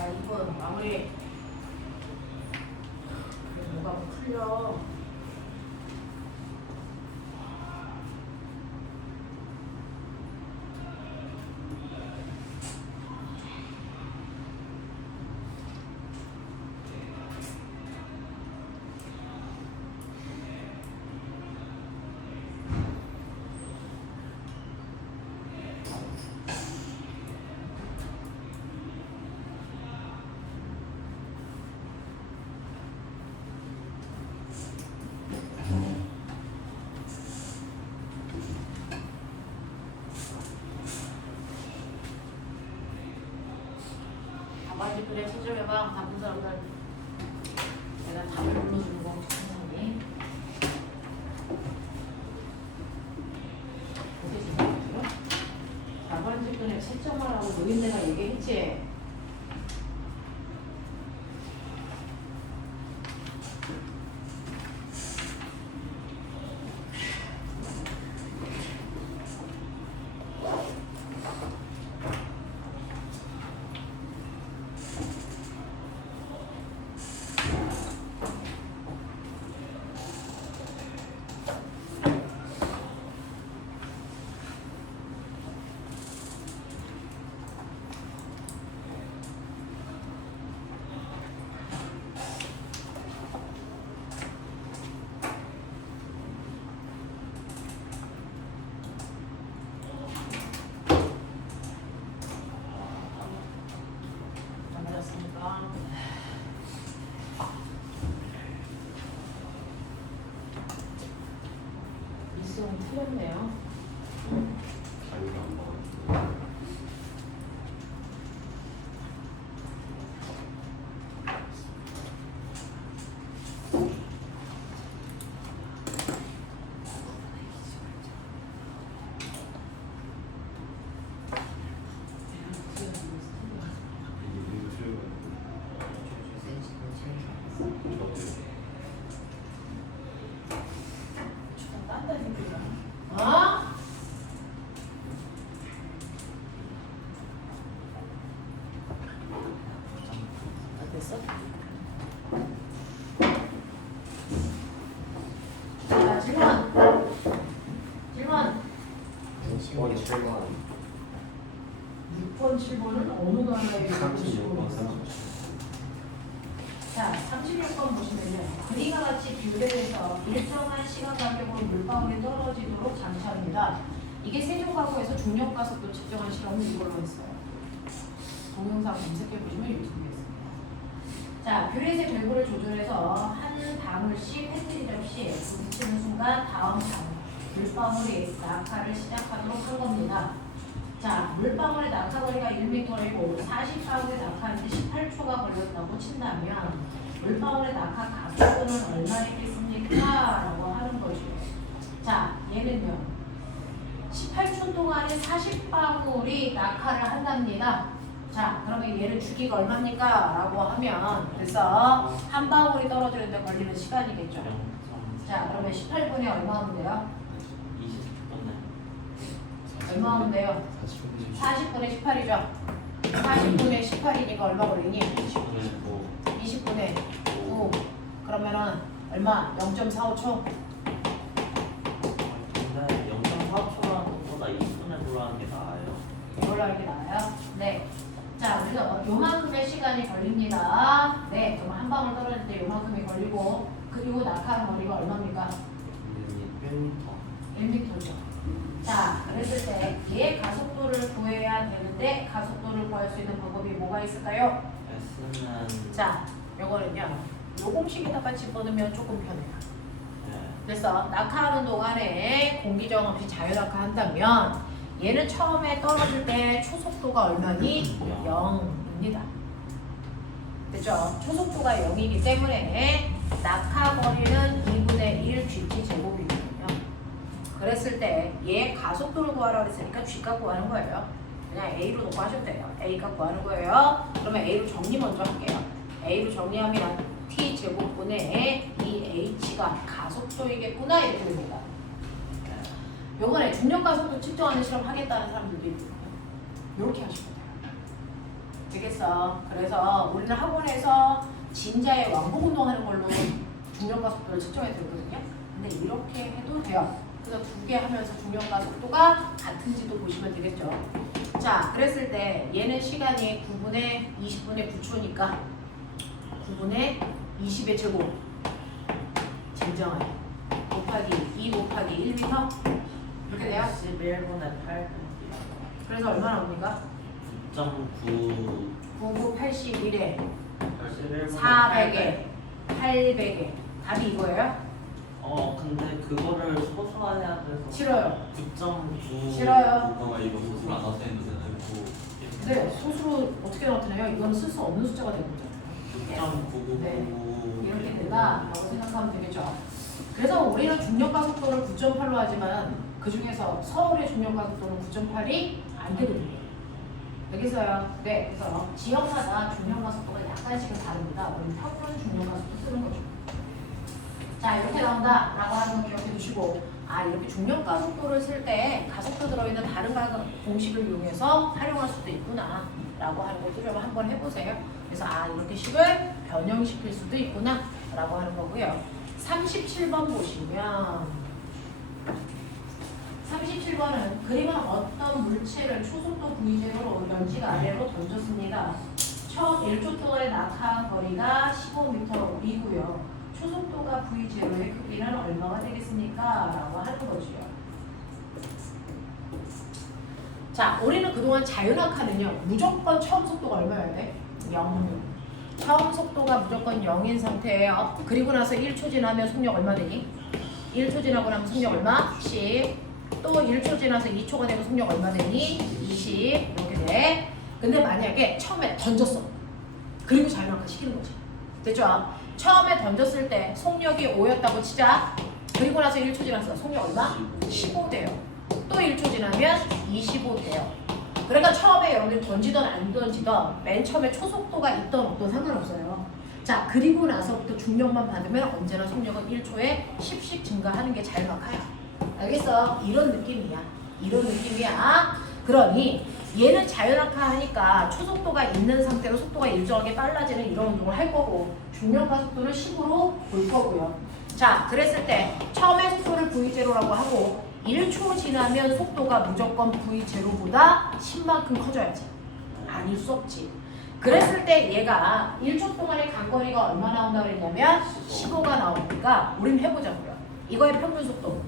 자, 2분 마무리. 뭐가 풀려. 답안지 그래 찾아해봐. 답은 사람들 내가 답을 불러주는 거 괜찮니? 어디 생각해요? 답안지 그래 채점하라고 노인네가 얘기했지? 안 맞았습니까? 미수는 틀렸네요. 자유를 안 먹어. 어? 됐어? 자, 질문. 질문. 6번 7번 6번, 7번은 어느 나라의 36번 37번. 자, 36번 보시면요. 그림과 같이 뷰대에서 일정한 시간 간격으로 물방울이 떨어지도록 장치합니다. 이게 세종가구에서 중력가속도 측정한 실험을 이걸로 했어요. 동영상 검색해 보시면 유튜브에 있습니다. 자, 뷰렛의 밸브를 조절해서 한 방울씩 패트리 접시에 부딪히는 순간 다음 물방울이 낙하를 시작하도록 한 겁니다. 자, 물방울의 낙하거리가 1m이고 40방울의 낙하하는데 18초가 걸렸다고 친다면 물방울의 낙하 가속도는 얼마이겠습니까? 라고 하는 거죠. 자, 얘는요. 18초 동안에 40방울이 낙하를 한답니다. 자, 그러면 얘를 주기가 얼마입니까? 라고 하면 그래서 한 방울이 떨어지는데 걸리는 시간이겠죠. 자, 그러면 18분에 얼마 하면 돼요? 20분 얼마 하면 돼요? 40분에 18이죠. 40분에 18이니까 얼마 걸리니? 20분에 9. 그러면은 얼마? 0.45초? 근데 0.4초라는 것보다 2분에 돌아가는 게 나아요. 이걸로 하는 게 나아요? 네. 자, 그래서 요만큼의 시간이 걸립니다. 네, 그럼 한 방울 떨어질 때 요만큼이 걸리고 그리고 낙하하는 거리가 얼마입니까? 1m죠. 자, 그랬을 때 얘 가속도를 구해야 되는데 가속도를 구할 수 있는 방법이 뭐가 있을까요? S는 자, 요거는요. 요 공식에다가 집어넣으면 조금 편해요. 그래서 낙하하는 동안에 공기저항 없이 자유낙하 한다면 얘는 처음에 떨어질 때 초속도가 얼마니? 0입니다. 그죠? 초속도가 0이기 때문에 낙하거리는 2분의 1 GT 제곱이거든요. 그랬을 때 얘 가속도를 구하라고 했으니까 G값 구하는 거예요. 그냥 A로 놓고 하셔도 돼요. A값 구하는 거예요. 그러면 A로 정리 먼저 할게요. A로 정리하면 T 제곱분의 이 H가 가속도이겠구나 이렇게 됩니다. 요번에 중력 가속도 측정하는 실험 하겠다는 사람들도 있고요. 이렇게 하시면 돼요. 되겠어. 그래서 우리는 학원에서 진자의 왕복 운동하는 걸로 중력과 속도를 측정해 드리거든요. 근데 이렇게 해도 돼요. 그래서 두 개 하면서 중력과 속도가 같은지도 보시면 되겠죠. 자, 그랬을 때 얘는 시간이 9분의 20분의 9초니까 9분의 20의 제곱 진정하게 곱하기 2 곱하기 1m 이렇게 돼요. 11분의 8. 그래서 얼마 나옵니까? 9.9. 9981에 11분의 400에 800에 답이 이거예요? 근데 그거를 소수화해야 돼서 싫어요. 9.9. 싫어요. 그거가 이거 소수를 안 나타내도 되나요? 네, 소수로 어떻게 나타나요? 이거는 쓸 수 없는 숫자가 되는 거잖아요. 9.999. 이렇게 된다라고 생각하면 되겠죠. 그래서 우리는 중력과 속도를 9.8로 하지만 그 중에서 서울의 중력과 속도는 9.8이 안 되거든요. 여기서요. 네, 그래서 지역마다 중력과 속도가 약간씩은 다릅니다. 우리 평균 중력과 속도 쓰는 거죠. 자, 이렇게 나온다라고 하는 거 기억해 두시고, 이렇게 중력과 속도를 쓸 때 가속도 들어있는 다른 공식을 이용해서 활용할 수도 있구나 라고 하는 것도 좀 한번 해보세요. 그래서 이렇게 식을 변형시킬 수도 있구나 라고 하는 거고요. 37번 보시면 37번은 그림은 어떤 물체를 초속도 V제로로 연지가 아래로 던졌습니다. 처음 1초 동안의 낙하 거리가 15m이고요. 초속도가 V제로의 크기는 얼마가 되겠습니까? 라고 하는 거죠. 자, 우리는 그동안 자연낙하는요 무조건 처음 속도가 얼마여야 돼? 0. 처음 속도가 무조건 0인 상태예요. 그리고 나서 1초 지나면 속력 얼마 되니? 1초 지나고 나면 속력 얼마? 10. 또 1초 지나서 2초가 되면 속력 얼마 되니? 20. 이렇게 돼. 근데 만약에 처음에 던졌어. 그리고 자연낙하 시키는 거지. 됐죠? 처음에 던졌을 때 속력이 5였다고 치자. 그리고 나서 1초 지나서 속력 얼마? 15 돼요. 또 1초 지나면 25 돼요. 그러니까 처음에 여러분들 던지던 안 던지던 맨 처음에 초속도가 있던 없던 상관없어요. 자, 그리고 나서부터 중력만 받으면 언제나 속력은 1초에 10씩 증가하는 게 자연낙하야. 알겠어? 이런 느낌이야. 이런 느낌이야. 그러니 얘는 자연낙하 하니까 초속도가 있는 상태로 속도가 일정하게 빨라지는 이런 운동을 할 거고 중력과 속도를 10으로 볼 거고요. 자, 그랬을 때 처음에 속도를 V0라고 하고 1초 지나면 속도가 무조건 V0보다 10만큼 커져야지. 아닐 수 없지. 그랬을 때 얘가 1초 동안의 간거리가 얼마 나온다고 그랬냐면 15가 나오니까 우린 해보자고요. 이거의 평균 속도.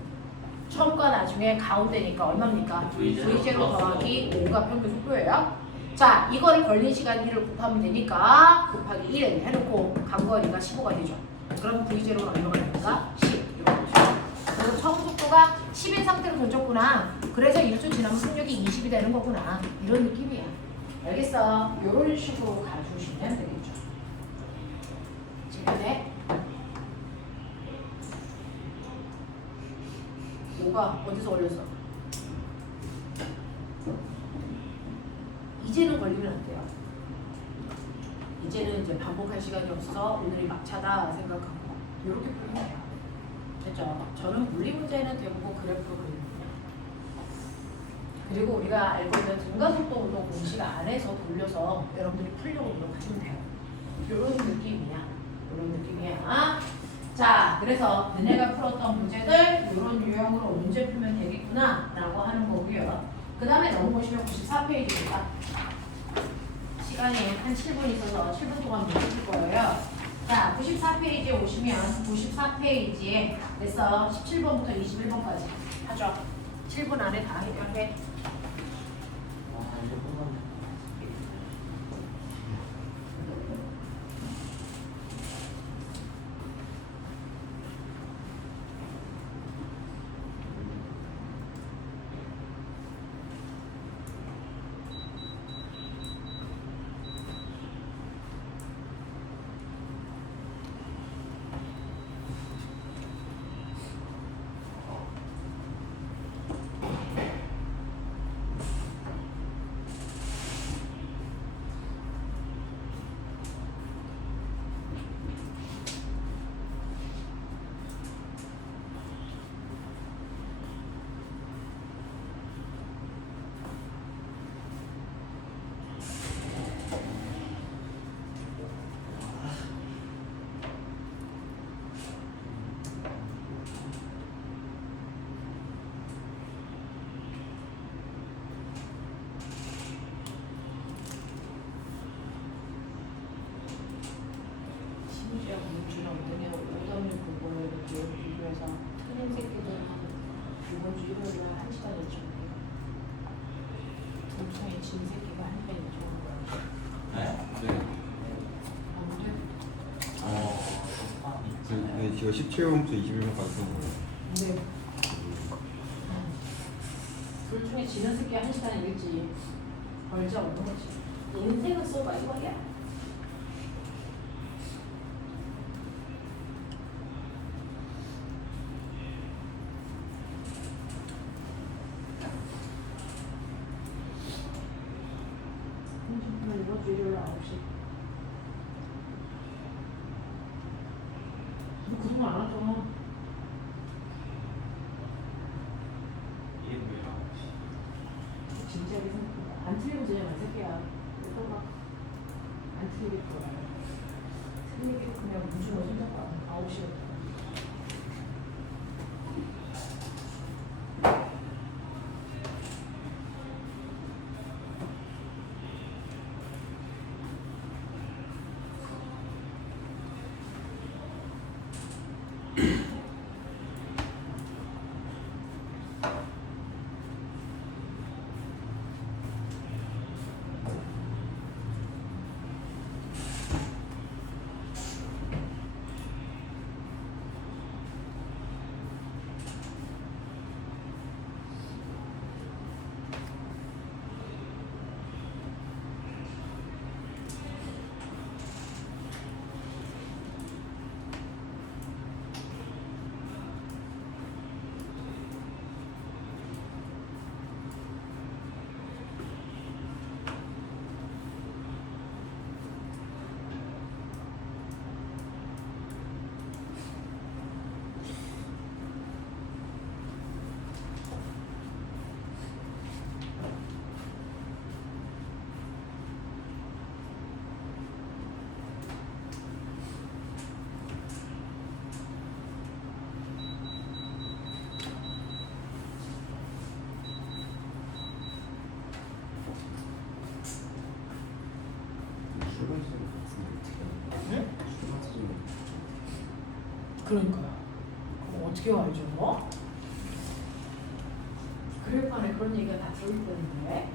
처음과 나중에 가운데니까 얼마입니까? V0 더하기 5가 평균 속도예요. 자, 이거를 걸린 시간 1을 곱하면 되니까 곱하기 1 해놓고 간거리가 15가 되죠. 그럼 V0는 얼마가 됩니까? 10. 그래서 처음 속도가 10인 상태로 던졌구나. 그래서 1초 지나면 속력이 20이 되는 거구나. 이런 느낌이야. 알겠어? 이런 식으로 가주시면 되겠죠. 지금에 5가 어디서 걸렸어? 이제는 걸리면 안 돼요. 이제는 이제 반복할 시간이 없어서 오늘이 막차다 생각하고 이렇게 풀면 돼요. 됐죠? 저는 물리 문제는 대부분 그래프로 그리거든요. 그리고 우리가 알고 있는 등가속도 운동 공식 안에서 돌려서 여러분들이 풀려고 노력하시면 돼요. 이런 느낌이야. 이런 느낌이야. 자, 그래서 너네가 풀었던 문제들 이런 유형으로 문제 풀면 되겠구나 라고 하는 거고요. 그 다음에 넘어오시면 94페이지입니다. 시간이 한 7분 있어서 7분 동안 문제 풀 거예요. 자, 94페이지에 오시면 94페이지에 그래서 17번부터 21번까지 하죠. 7분 안에 다 해결해. 이거 끝났네. 거지만 1시간 일정. 엄청이 진 새끼가 1시간 일정한 거야. 네? 네. 아무튼 네, 지금 17분부터 21분까지 쓰는 거예요. 근데 둘 중에 지는 새끼 1시간 일지 벌자 없는 거지. 인생을 써봐 이 말이야. 이번 주 일요일 9시. 너 그동안 안 하잖아. 이게 뭐야? 진지하게 생각해봐. 안 틀리고 그냥 안 새끼야. 그래서 안 틀리게 거야. 틀리게 그냥 문준호 손잡아. 9시에. 출근수는 같은데 어떻게 응? 출근수는 그러니까요. 그럼 어떻게 알죠? 뭐? 그럴 바에 그런 얘기가 다 들어있던데.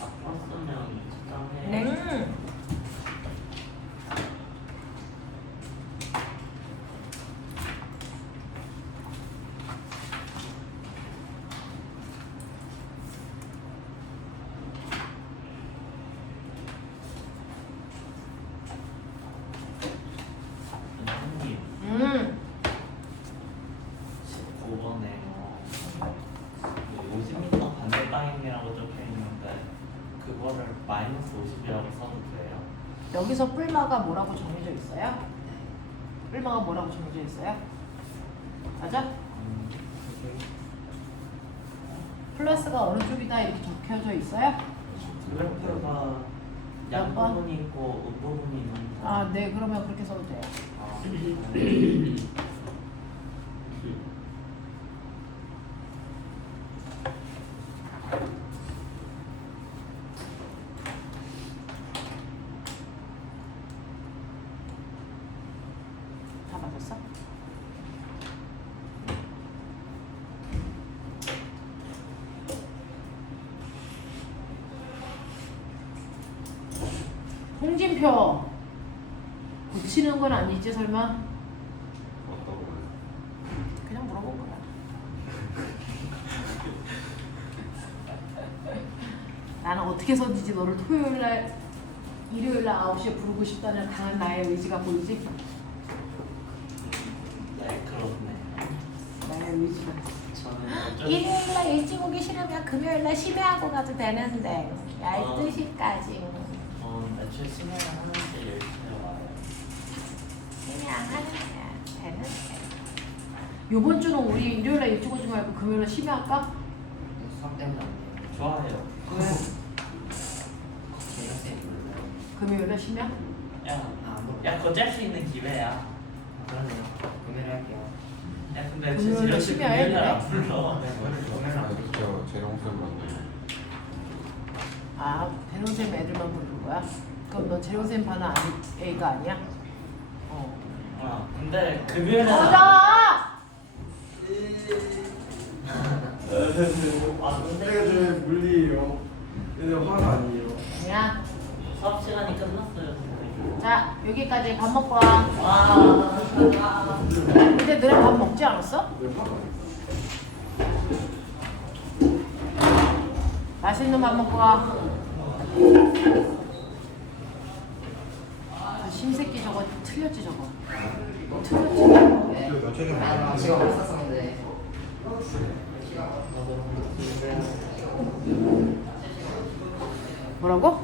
바꿨으면 직장에 네. 선생님 음. 19번에 50m 반대 방향이라고 적혀 있는데 그거를 마이너스 50이라고 써도 돼요? 여기서 뿔마가 뭐라고 정해져 있어요? 뿔마가 뭐라고 정해져 있어요? 맞아? 플러스가 어느 쪽이다 이렇게 적혀져 있어요? 그래프가 양 부분이 있고 음 부분이 있는데 아, 네. 그러면 그렇게 써도 돼요. 아, 맞았어? 홍진표 고치는 건 아니지 설마? 어떤 거요? 그냥 물어본 거야. 나는 어떻게 해서든지 너를 토요일날 일요일날 9시에 부르고 싶다는 강한 나의 의지가 보이지? 네, 그렇네. 나의 의지가. 저는 어쩔 일요일날 일찍 오기 싫으면 금요일날 심야하고 가도 되는데 12시까지 애초에 수면을 하는데 10시에 와요. 심야하는 게 되는데 요번 주는 우리 일요일날 일찍 오지 말고 금요일날 심야할까? 수학 때문에 안 돼요. 좋아해요. 왜? 제가 쌤이 몰라요. 금요일날 심야? 야, 안 먹어요. 야, 그거 짤 수 있는 기회야. 아, 그러네요. 금요일에 할게요. 야, 근데 금요일에 진짜 심야해, 금요일날 그래? 안 불러. 금요일에 안 돼요. 저 재롱쌤 만나요. 아, 대령쌤 애들만 부르는 거야? 그럼 너 재령쌤 반은 아니, 애가 아니야? 근데 금요일에 꺼져! 얘들 물리예요. 얘들 화가 아니에요. 아니야. 수업 시간이 끝났어요. 선생님. 자, 여기까지 밥 먹고 와. 와. 근데 너네 밥 먹지 않았어? 얘들 화가 아니에요. 맛있는 밥 먹고 와. 아, 심새끼 저거 틀렸지 저거. 틀렸지? 아, 제가 했었었는데. 뭐라고?